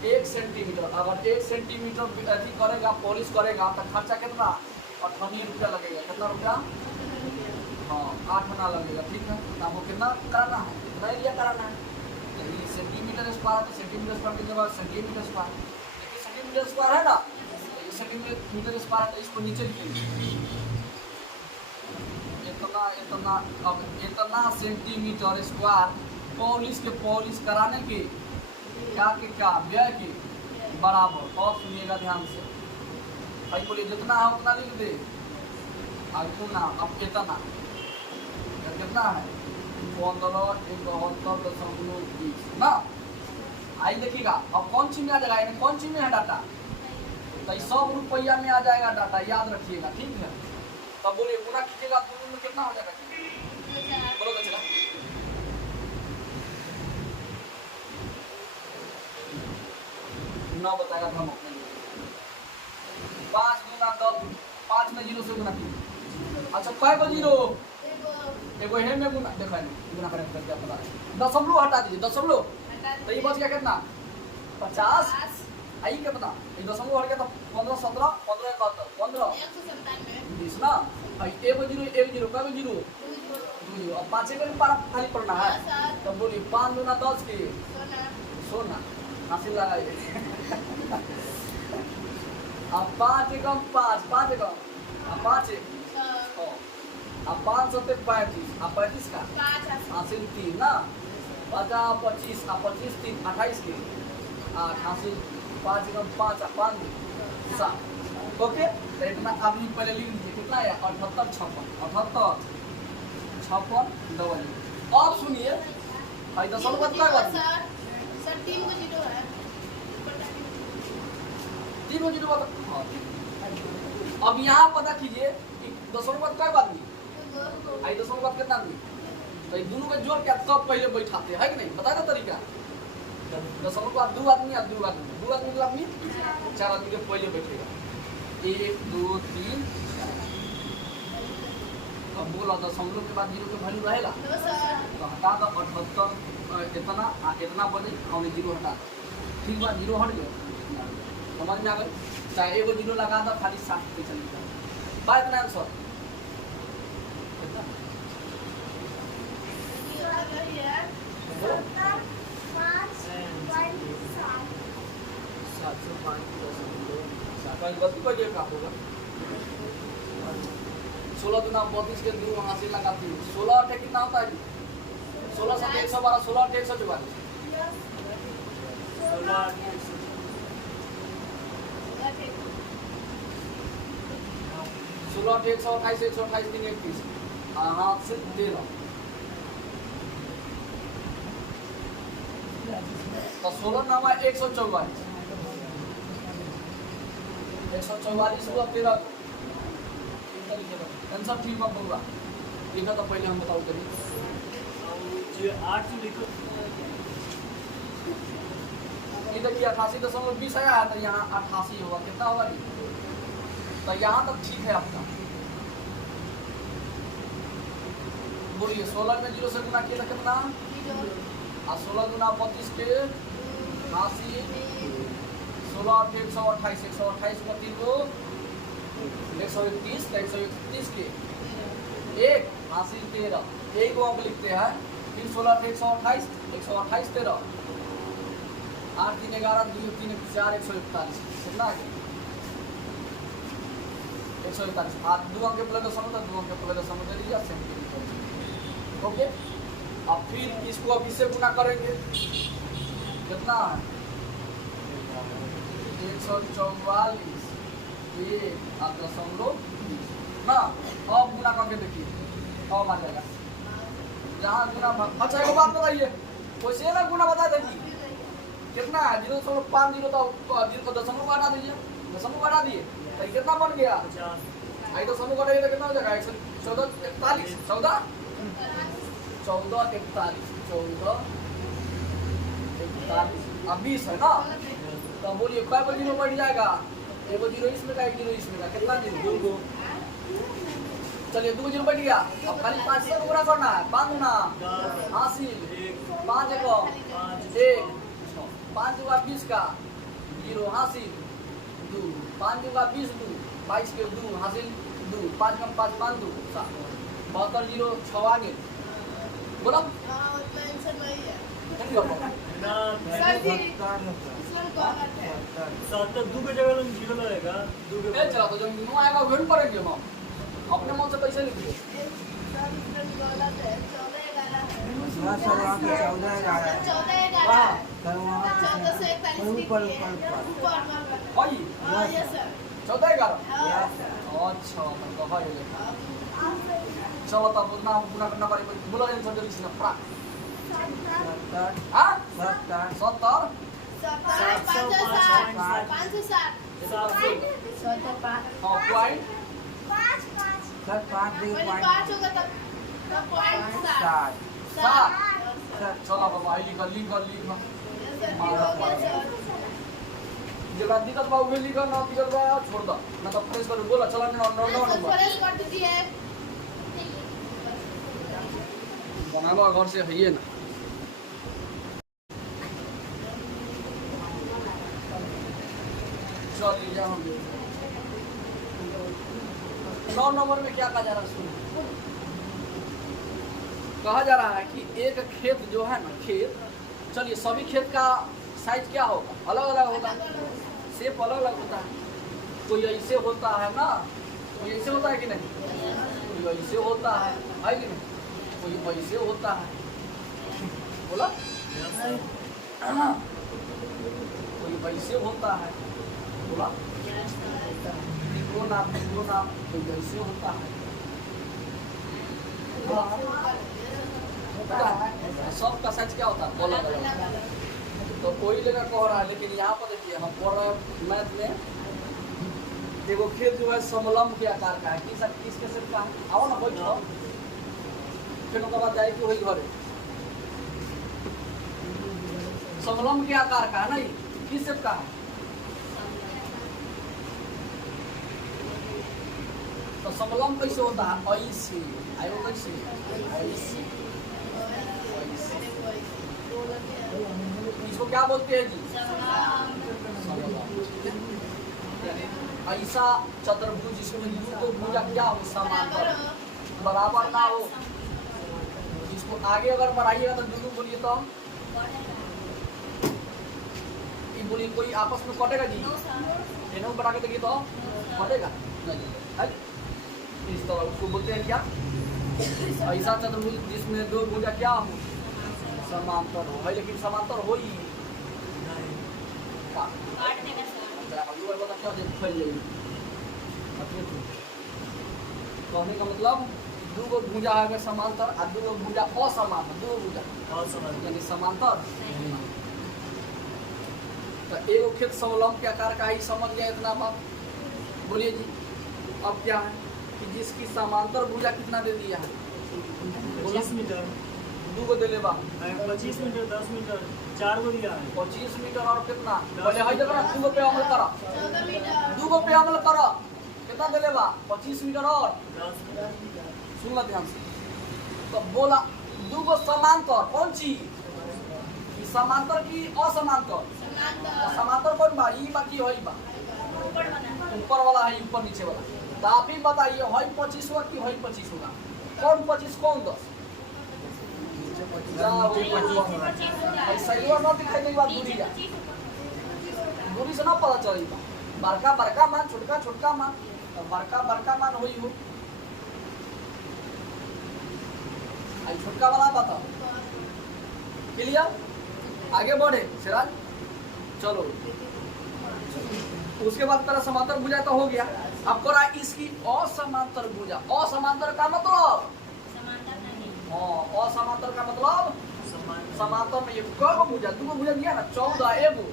1 सेंटीमीटर अगर 1 सेंटीमीटर अथी करेगा पॉलिश करेगा तो खर्चा कितना 98 रुपया लगेगा कितना रुपया हाँ 8 आना लगेगा ठीक है तो आपको कितना कराना है कितना एरिया कराना है सेंटीमीटर स्क्वायर तो सेंटीमीटर स्क्वायर की जगह सेंटीमीटर स्क्वायर देखिए सेंटीमीटर स्क्वायर है ना सेंटीमीटर स्क्वायर है इसको नीचे लिखिए इतना सेंटीमीटर स्क्वायर पॉलिश कराने के क्या व्यय के बराबर और सुनिएगा ध्यान से भाई बोलिए जितना है उतना लिख दे और गुना अब कितना है 15.71 ना आई देखिएगा अब कौन सी में आ जाएगा यानी कौन सी में है डाटा तो 100 रुपया में आ जाएगा डाटा याद रखिएगा ठीक है तब बोलिए गुना कीजिएगा दोनों में कितना हो जाएगा बोलो तो चला 9 बताएगा हम अपने 5 गुना 10 5 में 0 से गुना कीजिए अच्छा कय को 0 एगो है में गुना देखा नहीं गुना करें क्या पता दशमलव हटा दीजिए दशमलव तो ये बच गया कितना 50 आई कितना ये दशमलव हट गया तो 15 17 15 71 15 20 ना भाई 1 0 1 0 का 0 2 अब 5 के पारा खाली पड़ना है तब बोलिए 5 गुना 10 के सोना हासिल लगाइए अब 5 एकम 5 एकम 5 अब 5 सत्ते 35 अब 35 का हासिल 3 ना 50 25 अब 25 3 28 के 8 हासिल 5 एकम 5 5 7 ओके तो इतना अभी पहले लिख लीजिए कितना है 78 56 डबल। अब सुनिए भाई 10 रुपये कितना बात सर 3 को 0 है 3 को 0 बात। अब यहाँ पता कीजिए 10 रुपये क्या बात नहीं आई 10 रुपये कितना नहीं तो ये दोनों को जोड़ के तब पहले बैठाते है कि नहीं बता दो तरीका 10 रुपये 2 आदमी या 2 आदमी 2 आदमी 2 आदमी 4 आदमी के पहले बैठेगा 1 2 3 अब बोला 10 के बाद 0 के वैल्यू रहेगा नो सर तो हटा दो 78 इतना इतना बने और 0 हटा ठीक बात 0 हट गया समझ में आ गई चाहे एगो 0 लगा दो खाली 60 पे चली जाए बात इतना आंसर ये लग रही है 705 गलती कर दिया का होगा 16 दुना 32 के 2 वहां से लगाती हूँ 16 अठे कितना होता है 16 से 112 16 अठे 144 16 अठे 128 128 3 31 हाथ से 13 तो 16 नामा 144 144 हुआ 13 आंसर ठीक बात होगा लिखा तो पहले हम बताओ करिए जो 8 लिखो इधर की 88.20 आया है तो यहाँ 88 होगा कितना होगा तो यहाँ तक ठीक है आपका बोलिए 16 में 0 से गुना किया था कितना 16 गुना 32 के 88 16 8 128 128 का 3 को 131 131 के एक हासिल 13 एक को आप लिखते हैं फिर 16 128 128 13 8 3 11 2 3 4 141 कितना है 141 आप 2 अंक के प्लस दशमलव 2 अंक के प्लस दशमलव दे दीजिए सेंटीमीटर ओके अब फिर इसको अब इससे गुना करेंगे कितना है 144 एक आप दशमलव ना अब गुना करके देखिए अब आ जाएगा जहाँ गुना अच्छा एक बात बताइए वैसे ना गुना बता देगी कितना है 0.50 तो 0 को दशमलव हटा दीजिए दशमलव हटा दिए तो कितना बन गया 50 आई दशमलव हटाइए तो कितना हो जाएगा 14 अब 20 है ना तो बोलिए क्या को 0 बढ़ जाएगा एगो 0 इसमें का एक 0 इसमें का कितना 0 2 चलिए 2 0 बढ़ गया अब खाली 5 से गुणा करना है 5 गुना हासिल 5 1 5 दुआ 20 का 0 हासिल 2 5 दुआ 20 2 22 के 2 हासिल 2 5 कम 5 5 2 72 0 6 आगे बोलो हां उतना आंसर वही है नहीं हो ना सर जी इसमें कौन है 7 2 के जगह 0 लगेगा 2 के ए चला तो जब नो आएगा वेट करेंगे हम अपने मन से कैसे लिखिए सर इसमें गलत है 14 11 है सर वहाँ पे 14 जा रहा है 14 11 हाँ। सर वहाँ 14 से 41 ऊपर लिखिए ऊपर ऊपर आई हां यस सर 14 11 हाँ सर अच्छा तो है ये चलो तब उतना गुना करना पड़ेगा बोलो इन सब जल्दी से पड़ा 70 हां 70 70 पॉइंट सर 5 2 पॉइंट 7 7 सर चलो बाबा लिख जगह दिक्कत बा उहे लिख ना दिक्कत बा छोड़ दो ना तो प्रेस कर बोला चलो ना नंबर बनावा घर से है ये ना चलिए हम 9 नंबर में क्या कहा जा रहा है सुनो कहा जा रहा है कि एक खेत जो है ना खेत चलिए सभी खेत का साइज क्या होगा अलग अलग होगा शेप अलग अलग होता है कोई ऐसे होता है ना कोई ऐसे होता है कि नहीं कोई ऐसे होता है कि नहीं कोई ऐसे होता है बोला कोई वैसे होता है बोला त्रिकोण तो जैसे होता है पता है सबका साइज क्या होता है अलग अलग। तो कोई जगह कह रहा है, लेकिन यहाँ पर देखिए हम पढ़ रहे हैं मैथ में एगो खेत जो है समलंब के आकार का है। किसके सेट का है? आओ ना बैठो, फिर उसके बाद जाए कि वही घरे समलंब के आकार का है ना, ये किस सेट का है? तो समलंब कैसे होता है? ऐसे आयो कैसे ऐसे। इसको क्या बोलते हैं जी? यानी ऐसा चतुर्भुज जिसमें दो भुजा क्या हो समांतर बराबर ना हो। इसको आगे अगर बढ़ाइएगा तो दोनों बोलिए तो ये बोलिए कोई आपस में कटेगा जी? दोनों बढ़ा के देखिए तो कटेगा नहीं। इस तरह उसको बोलते हैं क्या? ऐसा चतुर्भुज जिसमें दो भुजा क्या हो समांतर हो है, लेकिन समांतर हो ही कहने का मतलब दो गो भुजा है अगर समांतर और दो गो भुजा असमांतर, दो भुजा यानी समांतर। तो एगो खेत समलंब के आकार का ही समझ गया इतना बात। बोलिए जी अब क्या है कि जिसकी समांतर भुजा कितना दे दिया है? 25 मीटर, दो गो दे लेबा 25 मीटर, 10 मीटर, 4 गो दिया है। 25 मीटर और कितना? पहले है जरा दो गो पे अमल करा, 14 मीटर। दो गो पे अमल करा कितना दे लेबा? 25 मीटर और 10 मीटर। सुन लो ध्यान से। तो बोला दो गो समांतर कौन चीज? समांतर की असमांतर? समांतर कौन बा? ई बाकी होई बा ऊपर वाला है ऊपर नीचे वाला। तो आप ही बताइए है 25 होगा कि है 25 होगा? कौन 25 कौन 10? ऐसा ही ना दिखाई देगी बात दूरी का, दूरी से ना पता चलेगा। बड़का बड़का मान छोटका छोटका मान, तो बड़का बड़का मान हुई हो आई छोटका वाला बताओ। क्लियर? आगे बढ़े सिराज चलो। उसके बाद तेरा समांतर भुजा तो हो गया। अब करा इसकी असमांतर भुजा। असमांतर का मतलब हाँ असमांतर का मतलब समांतर में ये कब भुजा? दो भुजा दिया ना 14 एगो।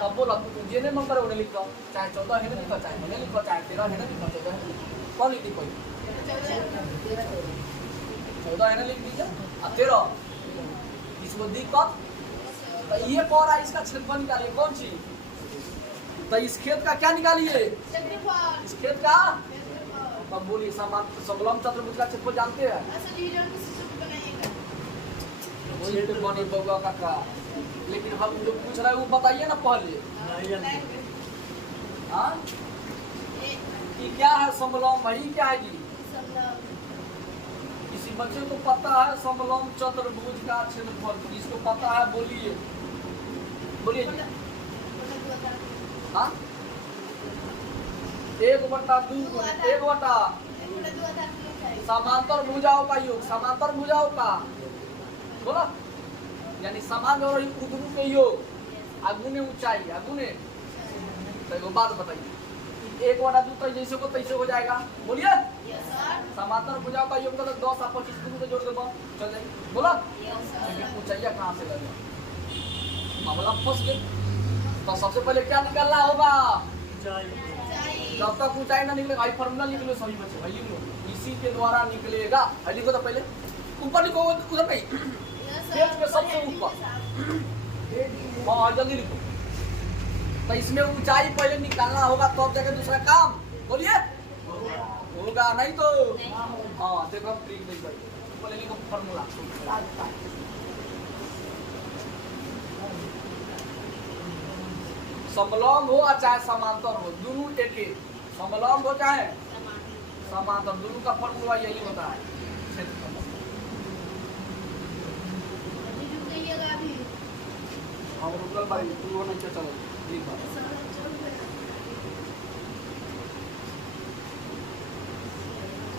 अब बोला तू जेने नंबर उन्हें लिख दो, चाहे 14 है ना लिखो, चाहे मैंने लिखो, चाहे 13 है ना लिखो, 14 है कौन लिखी कोई 14 है ना लिख दीजिए और 13 इसको दिक्कत। तो ये कह रहा है इसका क्षेत्रफल निकालिए कौन सी? तो इस खेत का क्या निकालिए? इस खेत का अब बोलिए समलंब चतुर्भुज का क्षेत्रफल जानते हैं? वही तो बनी बउआ का। लेकिन हम जो पूछ रहे हैं वो बताइए ना पहले। हाँ ये क्या है समलंब? भाई क्या है जी? किसी बच्चे को पता है समलंब चतुर्भुज का क्षेत्रफल? इसको पता है बोलिए बोलिए जी। हाँ 1/2 1/2 समांतर भुजाओं का योग। समांतर भुजाओं का बोला यानी समान और उदरू के योग आगुने ऊंचाई आगुने। तो एगो बात बताइए 1/2 तो जैसे को तैसे हो जाएगा। बोलिए समांतर भुजाओं का योग तो 10 और 25 दोनों को जोड़ दे चल जाएगी। बोला ऊंचाइया कहाँ से लगे? मामला फंस गए। तो सबसे पहले क्या निकालना होगा? जब तक ऊंचाई ना निकलेगा आई फॉर्मूला लिख लो सभी बच्चे भाई, लिख लो इसी के द्वारा निकलेगा। लिखो तो पहले ऊपर लिखो, उधर नहीं पेज के सबसे ऊपर। हाँ जल्दी लिखो। तो इसमें ऊंचाई पहले निकालना होगा तब तो जाके दूसरा काम बोलिए होगा, नहीं तो हाँ देखो ट्रिक नहीं करिए। पहले लिखो फॉर्मूला समलंब हो और चाहे समांतर हो दोनों एक ही। समलंब हो चाहे समांतर दोनों का फॉर्मूला यही होता है। हम रुकल भाई तू हो नहीं चलो ठीक है।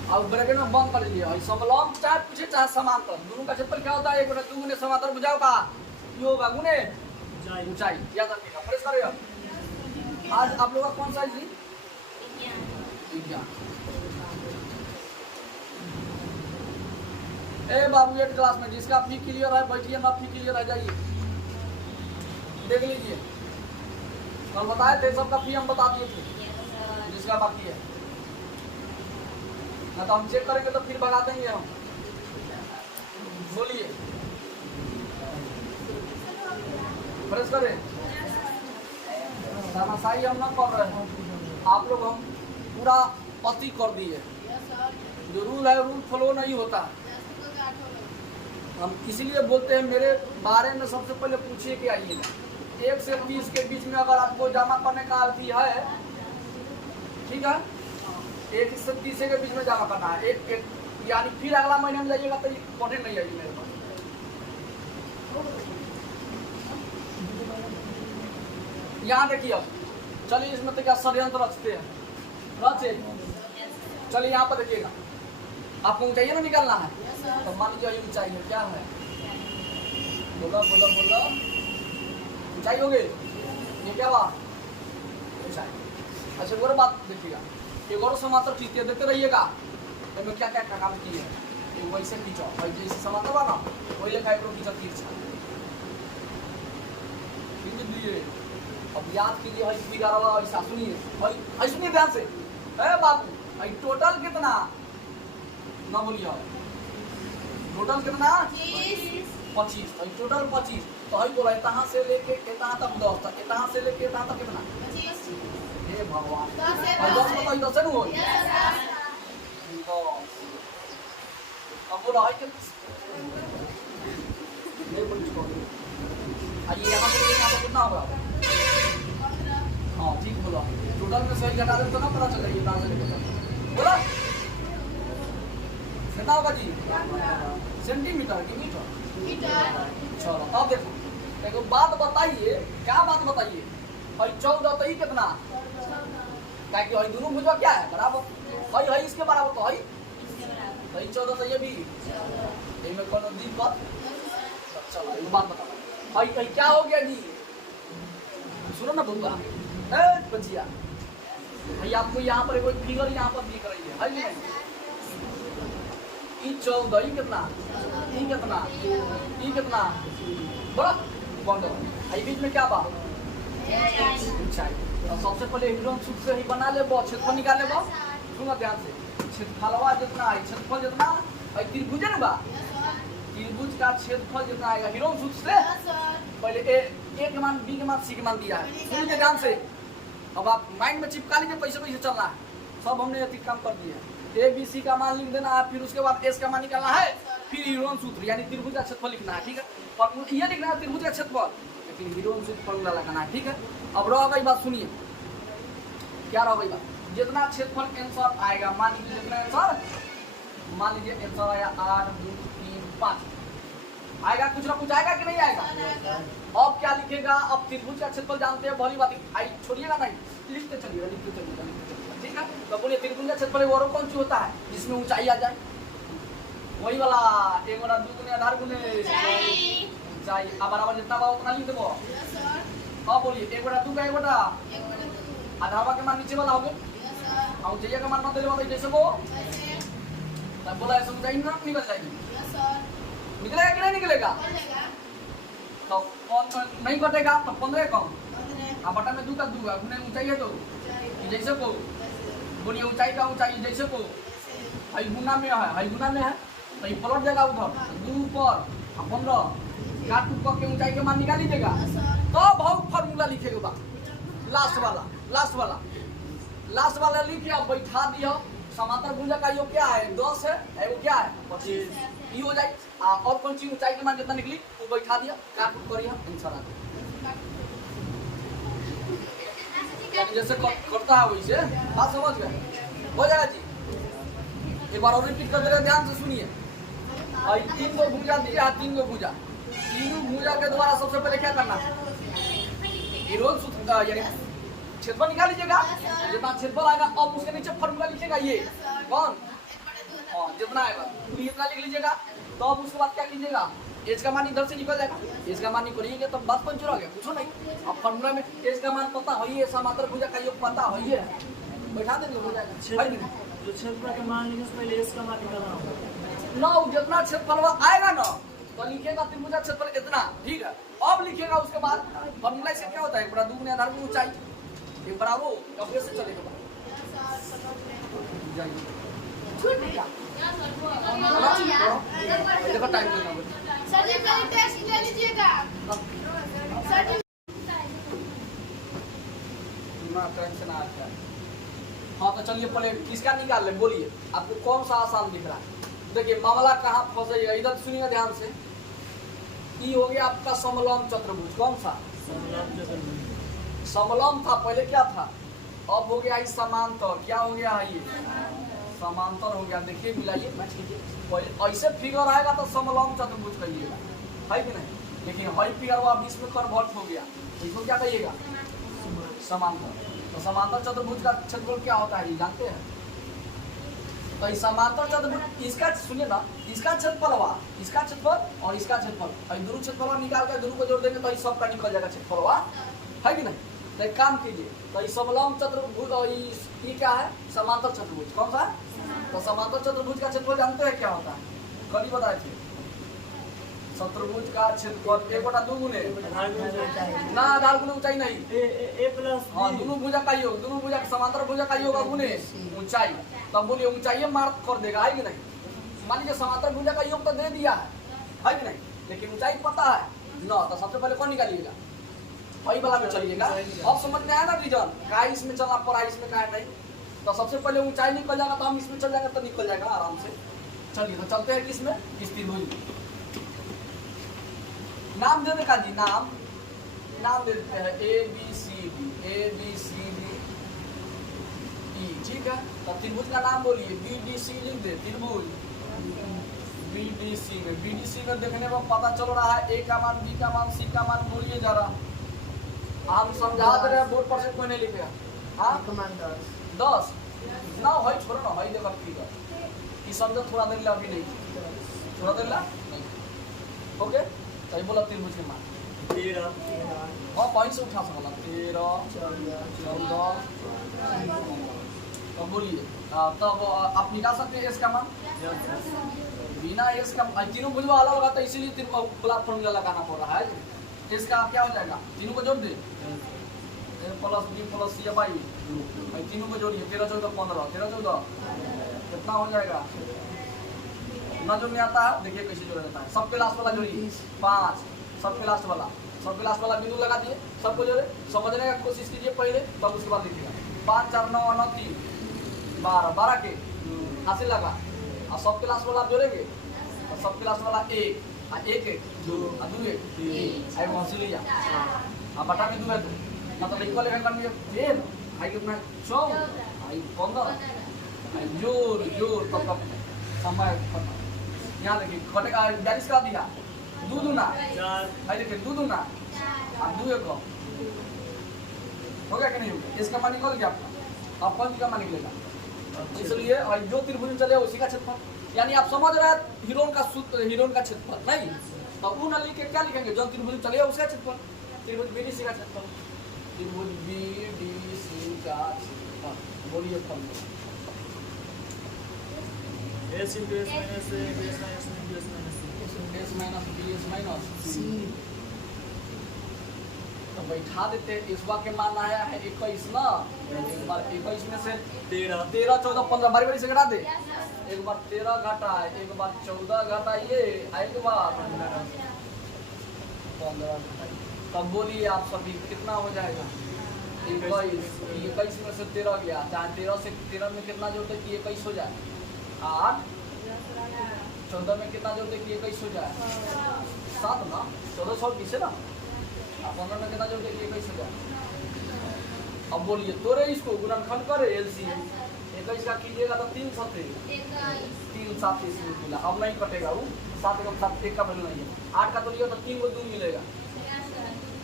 अब ब्रैकेट में बंद कर लीजिए। समलंब चाहे पूछे चाहे समांतर दोनों का क्षेत्रफल क्या होता है? 1/2 गुने समांतर भुजाओं का योग गुने ऊंचाई। याद रखिएगा। प्रेस करिए आज आप लोग का कौन सा जी? विज्ञान। ए बाबू 8 क्लास में जिसका फी क्लियर है बैठिए, ना फी क्लियर है जाइए देख लीजिए। कल बताए थे सबका फी हम बता दिए थे, जिसका बाकी है ना तो हम चेक करेंगे तो फिर भगा देंगे हम। बोलिए प्रेस करें। तानाशाही हम ना कर रहे हैं, आप लोग हम पूरा अति कर दिए। Yes sir. जो रूल है रूल फॉलो नहीं होता। हम इसीलिए बोलते हैं मेरे बारे में सबसे पहले पूछिए कि आइएगा 1 से 30 के बीच में अगर आपको जमा करने का अवधि है, ठीक है, 1 से 30 के बीच में जमा करना है। एक यानी फिर अगला महीने में जाइएगा तो पढ़े नहीं आइए मेरे पास। यहाँ देखिए अब चलिए इसमें तो क्या षड्यंत्र रचते हैं, रचे। चलिए यहाँ पर देखिएगा, आपको ऊंचाइए में निकलना है तो मान लीजिए ऊंचाई है क्या है, बोलो बोलो बोलो, ऊंचाई हो गई, ये क्या बात ऊंचाई। अच्छा एक और बात देखिएगा, एक और समांतर खींचते देते रहिएगा तो मैं क्या क्या काम की है, एक वैसे खींचो भाई जैसे समांतर बना वही लेखा एक खींचो तीर खींच दिए। अब याद कीजिए भाई फिर ऐसा सुनिए भाई, सुनिए ध्यान से। बाबू भाई टोटल कितना ना बोलिए, टोटल कितना 25, तो टोटल 25 तो हई बोला तहाँ से लेके तहाँ तक 10 तक, तहाँ से लेके तहाँ तक कितना, हे भगवान 10 बताइए 10 न हो। अब बोला है कि आइए यहाँ से कितना होगा, हाँ ठीक बोला, टोटल में सही घटा दे तो ना पता चल रही है बोला कितना होगा जी, सेंटीमीटर की मीटर। चलो अब देखो एक बात बताइए, क्या बात बताइए भाई 14 तो ही कितना, क्या कि दोनों भुजा क्या है बराबर, हई इसके बराबर तो हई 14 तो ये भी में कोनो दिक्कत। चलो एक बात बताओ हई क्या हो गया जी, सुनो ना बउआ बचिया भाई, आपको यहाँ पर कोई फिगर यहाँ पर दिख रही है नहीं, 14 ही कितना, ये कितना, ये कितना बड़ा बंद है, बीच में क्या बात ऊंचाई। तो सबसे पहले हिरन सूत्र से ही बना ले, क्षेत्रफल निकाल ले। सुनो ध्यान से, क्षेत्रफलवा जितना है, क्षेत्रफल जितना है त्रिभुज है ना बा, त्रिभुज का क्षेत्रफल जितना आएगा हिरन सूत्र से पहले ए के मान, बी के मान, सी के मान दिया है। सुनिए ध्यान से, अब आप माइंड में चिपका लीजिए, पैसे पैसे चलना है, सब हमने अधिक काम कर दिया है। ए बी सी का मान लिख देना है, फिर उसके बाद एस का मान निकालना है, फिर हिरन सूत्र यानी त्रिभुज का क्षेत्रफल लिखना है, ठीक है, और ये लिखना है त्रिभुज का क्षेत्रफल, लेकिन हिरन सूत्र फॉर्मूला लगाना है, ठीक है। अब रह गई बात, सुनिए क्या रह गई बात, जितना क्षेत्रफल आंसर आएगा, मान लीजिए जितना आंसर, मान लीजिए आंसर आया 8 2 3 5 आएगा, कुछ ना कुछ आएगा कि नहीं आएगा। अब क्या लिखेगा, अब त्रिभुज का क्षेत्रफल जानते हैं, भली बात आई छोड़िएगा नहीं, लिखते चलिएगा, लिखते चलिएगा, ठीक है। तो बोलिए त्रिभुज का क्षेत्रफल और कौन सी होता है जिसमें ऊंचाई आ जाए, वही वाला 1 गुना 2 गुना आधार गुने ऊंचाई, अब बराबर जितना बा उतना लिख देबो। अब बोलिए 1 बटा 2 का 1 बटा आधावा के मान नीचे वाला हो गया, और ऊंचाई का मान ना देले वाला जैसे वो तब बोला ऐसे ऊंचाई ना निकल जाएगी, निकलेगा कि नहीं निकलेगा, तो नहीं कटेगा तो 15 कम, अब बटा में 2 का 2 गुने ऊंचाई है तो जैसे को बोलिए ऊंचाई का ऊंचाई जैसे को हई गुना में है, हई गुना में है तो ये पलट जाएगा उधर 2 पर 15 काट टूट के ऊंचाई के मान निकाल लीजिएगा, तो बहुत फार्मूला लिखेगा लास्ट वाला लिखिए, अब बैठा दिया समांतर भुजा का योग क्या है 10 है, वो क्या है 25, ये हो जाए। और कौन सी ऊंचाई के मान जितना निकली वो बैठा दिया, काट टूट करिए आंसर आ गया, जैसे करता है वैसे बात समझ गए, हो जाएगा जी। एक बार और रिपीट कर दे रहे, ध्यान से सुनिए, 3 गो भुजा दिया, 3 गो भुजा, तीनों भुजा के द्वारा सबसे पहले क्या करना है, हिरन सूत्र यानी क्षेत्रफल निकाल लीजिएगा, जितना क्षेत्रफल आएगा अब उसके नीचे फॉर्मूला लिखिएगा, ये कौन जितना आएगा इतना लिख लीजिएगा, तो अब उसके बाद क्या कीजिएगा एज का मान इधर से निकल जाएगा, एज का मान निकलिएगा तब बात पंचर हो गया, कुछ नहीं। अब फॉर्मूला में एज का मान पता होइए, समांतर भुजा का योग पता होइए, बैठा देंगे हो जाएगा। जो क्षेत्रफल के मान लिखे पहले एस का मान निकालना होगा ना, जितना क्षेत्रफल आएगा ना तो लिखेगा त्रिभुजा क्षेत्रफल इतना, ठीक है। अब लिखेगा उसके बाद फॉर्मूला से क्या होता है, बड़ा दुगुने आधार में ऊंचाई एक बराबर अब से चलेगा देखो टाइम देना सर जी पहले टेस्ट ले लीजिएगा। सर जी ना टेंशन आता है। हाँ तो चलिए पहले किसका निकाल ले, बोलिए आपको कौन सा आसान दिख रहा है। देखिए मामला कहाँ फंसेगा, इधर सुनिएगा ध्यान से। ई हो गया आपका समलंब चतुर्भुज, कौन सा समलंब था पहले, क्या था, अब हो गया इस समांतर, क्या हो गया है ये समांतर हो गया। देखिए मिलाइए मैच कीजिए, पहले ऐसे फिगर आएगा तो समलंब चतुर्भुज कहिएगा, है कि नहीं। लेकिन हई फिगर वो बीच में कन्वर्ट हो गया, इसको क्या कहिएगा, समांतर। तो समांतर चतुर्भुज का क्षेत्रफल क्या होता है ये जानते हैं। तो इस समांतर चतुर्भुज इसका सुनिए ना, इसका क्षेत्रफल हुआ, इसका क्षेत्रफल और इसका क्षेत्रफल, दोनों क्षेत्रफल निकाल कर दोनों को जोड़ देंगे तो इस सब का निकल जाएगा क्षेत्रफल हुआ, है कि नहीं। तो एक काम कीजिए, तो इस समलंब चतुर्भुज और ये क्या है, समांतर चतुर्भुज, कौन सा। तो समांतर चतुर्भुज का क्षेत्रफल जानते हैं क्या होता है, कल ही बताए थे। चतुर्भुज का क्षेत्रफल एक बटा दो गुने ना, आधार गुने ऊंचाई नहीं, ए प्लस हाँ दोनों भुजा का योग, दोनों भुजा समांतर भुजा का योग गुने ऊंचाई। तब बोलिए ऊंचाई मार्क कर देगा, है कि नहीं। मान लीजिए समांतर भुजा का योग तो दे दिया है कि नहीं, लेकिन ऊंचाई पता है ना, तो सबसे पहले कौन निकालिएगा, वही वाला में चलिएगा। अब समझ में आया ना रीजन, का इसमें चलना पड़ा इसमें का नहीं। तो सबसे पहले ऊंचाई निकल जाएगा तो हम इसमें चल जाएगा तो निकल जाएगा आराम से। चलिए तो चलते हैं किसमें, किस त्रिभुज में। नाम देने का जी, नाम दे देते हैं A B C D E, ठीक है। तो त्रिभुज का नाम बोलिए, बी डी सी लिख दे, त्रिभुज बी डी सी में देखने में पता चल रहा है ए का मान, बी का मान, सी का मान, बोलिए जरा। हम समझा दे रहे हैं, बोर्ड पर से कोई नहीं लिखेगा। हाँ 10 ना है, छोड़ो ना, है देखो फिगर ये समझो, थोड़ा देर ला, अभी नहीं, थोड़ा देर ला नहीं, ओके। तो ये बोला त्रिभुज के मान 13 हाँ पॉइंट से उठा सकला 13 14 तो बोलिए तब आप निकाल सकते हैं इसका मान बिना इसका, तीनों भुजवा अलग होगा तो इसीलिए फॉर्मूला लगाना पड़ रहा है। इसका क्या हो जाएगा, तीनों को जोड़ दे, plus B plus C by, तीनों को जोड़िए, 13 14 15, 13 14 कितना हो जाएगा, ना जोड़ने आता है, देखिए कैसे जोड़ा जाता है। सबके लास्ट वाला जोड़िए 5, सबके लास्ट वाला बिंदु लगा दिए, सबको जोड़े, समझने का कोशिश कीजिए पहले, तब उसके बाद लिखिएगा। 5 4 9 9 3 12 के हासिल लगा, और सबके लास्ट वाला जोड़ेंगे, और सबके लास्ट वाला 1 1 2 1 3 हासिल लिया, अब बटा में 2 है तो मतलब इक्वल है करनी है, फिर आई कितना 14 आई 15 आई जोड़ तब तक समय खत्म। यहाँ देखिए कटेगा 42 का दिया, 2 दूना 4 भाई देखिए 2 दूना और 2 एक हो गया कि नहीं हो गया, इसका मान निकल गया आपका, अब पंच का मान निकलेगा। इसलिए और जो त्रिभुज चले उसी का क्षेत्रफल, यानी आप समझ रहे हैं हीरोन का सूत्र, हीरोन का क्षेत्रफल नहीं, तो वो न लिख के क्या लिखेंगे, जो त्रिभुज चले उसका क्षेत्रफल, त्रिभुज बीडीसी का क्षेत्रफल, त्रिभुज बीडीसी का क्षेत्रफल, बोलिए formula s into s minus a bs minus b bs minus c तो बैठा देते, इस बार के मान आया है 21 ना, एक बार 21 में से 13 13 14 15 बारी से घटा दे, एक बार 13 घटा, एक बार 14 घटा, ये एक बार 15 घटाइए। तब बोलिए आप सभी कितना हो जाएगा, 21 में से 13 गया, चाहे 13 से 13 में कितना जोड़ते कि 21 हो जाए, 8 14 में कितना जोड़ते कि 21 हो जाए, 7 ना, 14 6 20 है ना, 15 में कितना जोड़ते कि 21 हो जाए। अब बोलिए तोरे इसको गुणनखंड करे एलसीएम, 21 का कीजिएगा तो 3 7 मिला, अब नहीं कटेगा वो, 7 का 7 1 का वैल्यू नहीं है, 8 का तो लिया तो 3 को 2 मिलेगा,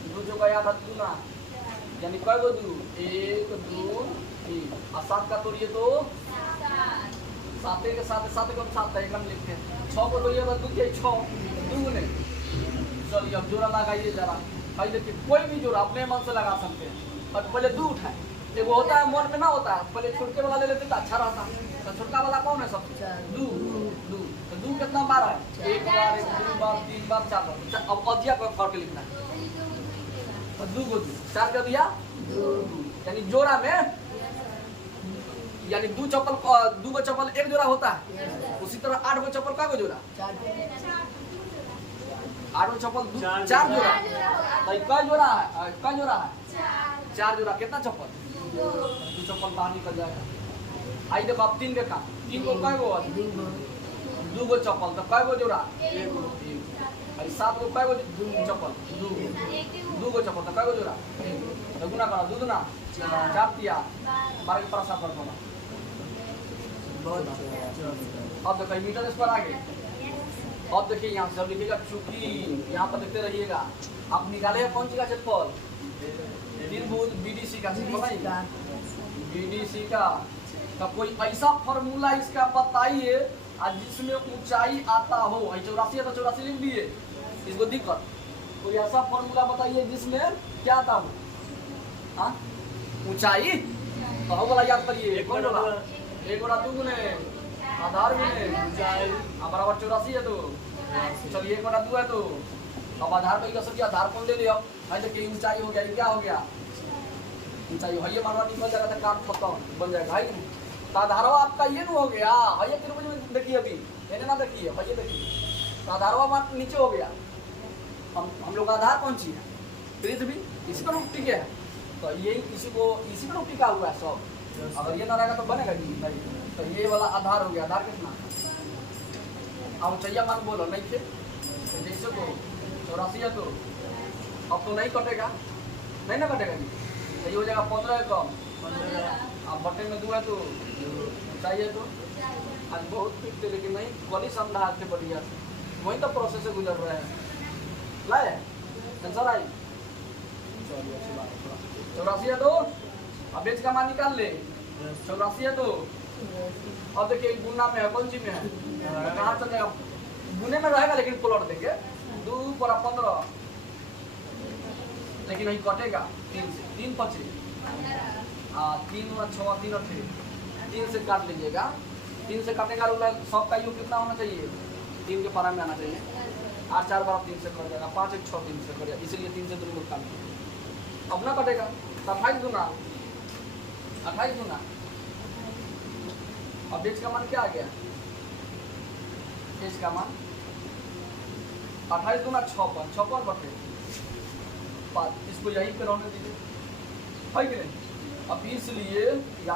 2 जो गया था 2 ना, यानी कै गो 2 1 2 3, और 7 का तोड़िए तो साते के साथ सात को 7 है एकदम लिखते हैं 6 को लोइए बस 2 के 6 2 ने चलिए अब जोड़ा लगाइए जरा भाई देखिए कोई भी जोड़ा अपने मन से लगा सकते हैं और पहले 2 उठाए एगो होता है मन में ना होता है पहले छोटे वाला ले लेते तो अच्छा रहता तो छोटा वाला कौन है सबसे 2 2 तो 2 कितना बार है एक बार 2 बार 3 बार 4 बार अब अधिया करके लिखना है और 2 को 2 4 कर दिया 2 यानी जोड़ा में यानी 2 को चप्पल एक जोड़ा होता है उसी तरह 8 को चप्पल का जोड़ा 8 को चप्पल 4 जोड़ा तो कई जोड़ा है 4 जोड़ा कितना चप्पल 2 चप्पल बाहर निकल जाएगा आई देखो अब 3 के काम 3 को कई गो 2 को चप्पल तो कई गो जोड़ा 1 भाई 7 को कई गो चप्पल 2 को चप्पल तो कई गो जोड़ा 1 तो गुना करो 2 गुना 4 दिया 12 के पर 7 कर दो अब देखिए मीटर इस पर आगे अब देखिए यहाँ से लिखिएगा चूंकि यहाँ पर देखते रहिएगा आप निकाले हैं कौन सी का चप्पल निर्भुज बीडीसी का बीडीसी का तो कोई ऐसा फॉर्मूला इसका बताइए जिसमें ऊंचाई आता हो 84 है तो 84 लिख दिए इसको दिक्कत कोई ऐसा फॉर्मूला बताइए जिसमें क्या आता हो हाँ ऊंचाई तो हो वाला याद करिए कौन बोला 1 बड़ा 2 गुने आधार गुने बराबर 84 है तो चलिए 1 बड़ा 2 है तो अब आधार पे सब आधार कौन ले लिया भाई देखिए ऊंचाई हो गया ये क्या हो गया ऊंचाई है ये मानवा निकल जाएगा तो काम खत्म बन जाएगा भाई तो आधारवा आपका ये न हो गया भैया कितने बजे देखिए अभी मैंने ना देखिए भैया देखिए तो आधारवा नीचे हो गया हम लोग आधार कौन सी है पृथ्वी इसी पर टिके है तो ये इसी पर टिका हुआ है सब अगर ये ना रहेगा तो बनेगा नहीं तो ये वाला आधार हो गया आधार कितना अब चाहिए मान बोलो नहीं थे तो जैसे को 84 है तो अब तो नहीं कटेगा नहीं ना कटेगा जी तो ये हो जाएगा 15 कम अब बटे में 2 है तो चाहिए तो आज बहुत फिट थे लेकिन नहीं कॉली समझा थे बढ़िया वही तो प्रोसेस से गुजर रहे हैं लाए आंसर आई चलिए अच्छी बात है 84 है तो अब बेच का मान निकाल ले 84 है तो अब देखिए गुना में है कौन सी में है कहाँ चल जाएगा गुने में रहेगा लेकिन पलट देंगे 2 पर 15 लेकिन नहीं कटेगा 3 से 3 5 3 और 6 3 और 3 से काट लीजिएगा 3 से काटने का सबका योग कितना होना चाहिए 3 के पारा में आना चाहिए 8 4 बार 3 से कट जाएगा 5 1 6 3 से कट जाएगा इसलिए 3 से 2 को काट अब ना कटेगा 28 गुना 28 गुना अब बेच का मान क्या आ गया बेच का मान 28 गुना 56 बटे 5 इसको यही पे रहने दीजिए है कि नहीं अब इसलिए या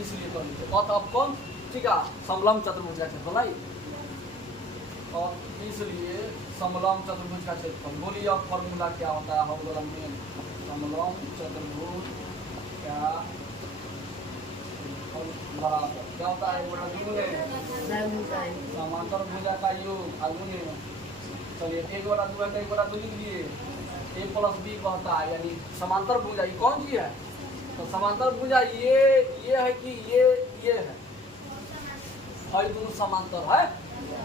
इसलिए कर लीजिए अब कौन ठीक है समलंब चतुर्भुज का क्षेत्रफल नहीं और इसलिए समलंब चतुर्भुज का क्षेत्रफल बोलिए अब फॉर्मूला क्या होता है समलंब चतुर्भुज क्या बराबर क्या होता है बड़ा समांतर भुजा का योग आगुने चलिए 1 बटा 2 है तो 1 बटा 2 लिख दिए a प्लस b कहता है यानी समांतर भुजा ये कौन सी है तो समांतर भुजा ये है कि ये है और दोनों समांतर है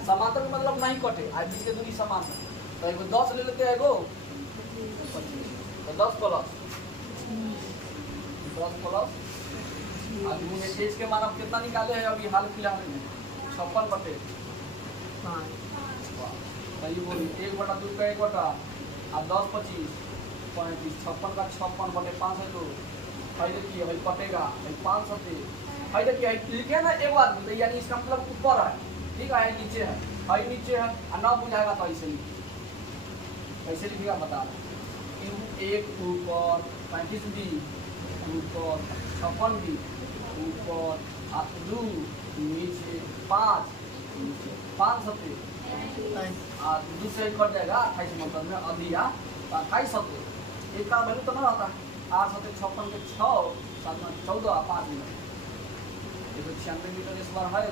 समांतर का मतलब नहीं कटे आज बीच के दूरी समांतर तो एगो 10 ले लेते हैं एगो तो 10 प्लस आदमी तेज के मानव कितना निकाले हैं अभी हाल फिलहाल में 56 बटे 5 सही बोली 1 बटा 2 का 1 बटा और 10 25 35 56 का 56 बटे 5 है तो भाई देखिए भाई कटेगा भाई 5 सत्ते भाई देखिए लिखे ना एक बात बोलते यानी इसका मतलब ऊपर है ठीक है नीचे है भाई नीचे है और ना बुझाएगा तो ऐसे लिखिएगा बता रहे 1 ऊपर 35 भी ऊपर 56 भी ऊपर 2 नीचे 5 नीचे 5 सत्ते और 2 से कट जाएगा 28 मतलब में अधिया 28 सत्ते एक का वैल्यू तो ना रहता 8 सत्ते 56 के 6 7 में 14 5 मिनट 96 मीटर इस बार है।